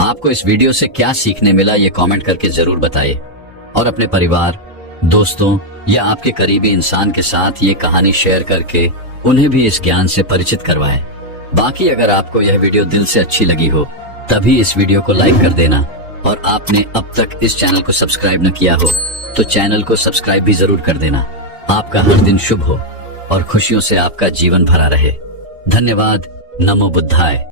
आपको इस वीडियो से क्या सीखने मिला, ये कमेंट करके जरूर बताइए और अपने परिवार, दोस्तों या आपके करीबी इंसान के साथ ये कहानी शेयर करके उन्हें भी इस ज्ञान से परिचित करवाएं। बाकी अगर आपको यह वीडियो दिल से अच्छी लगी हो तभी इस वीडियो को लाइक कर देना, और आपने अब तक इस चैनल को सब्सक्राइब न किया हो तो चैनल को सब्सक्राइब भी जरूर कर देना। आपका हर दिन शुभ हो और खुशियों से आपका जीवन भरा रहे। धन्यवाद। नमो बुद्धाय।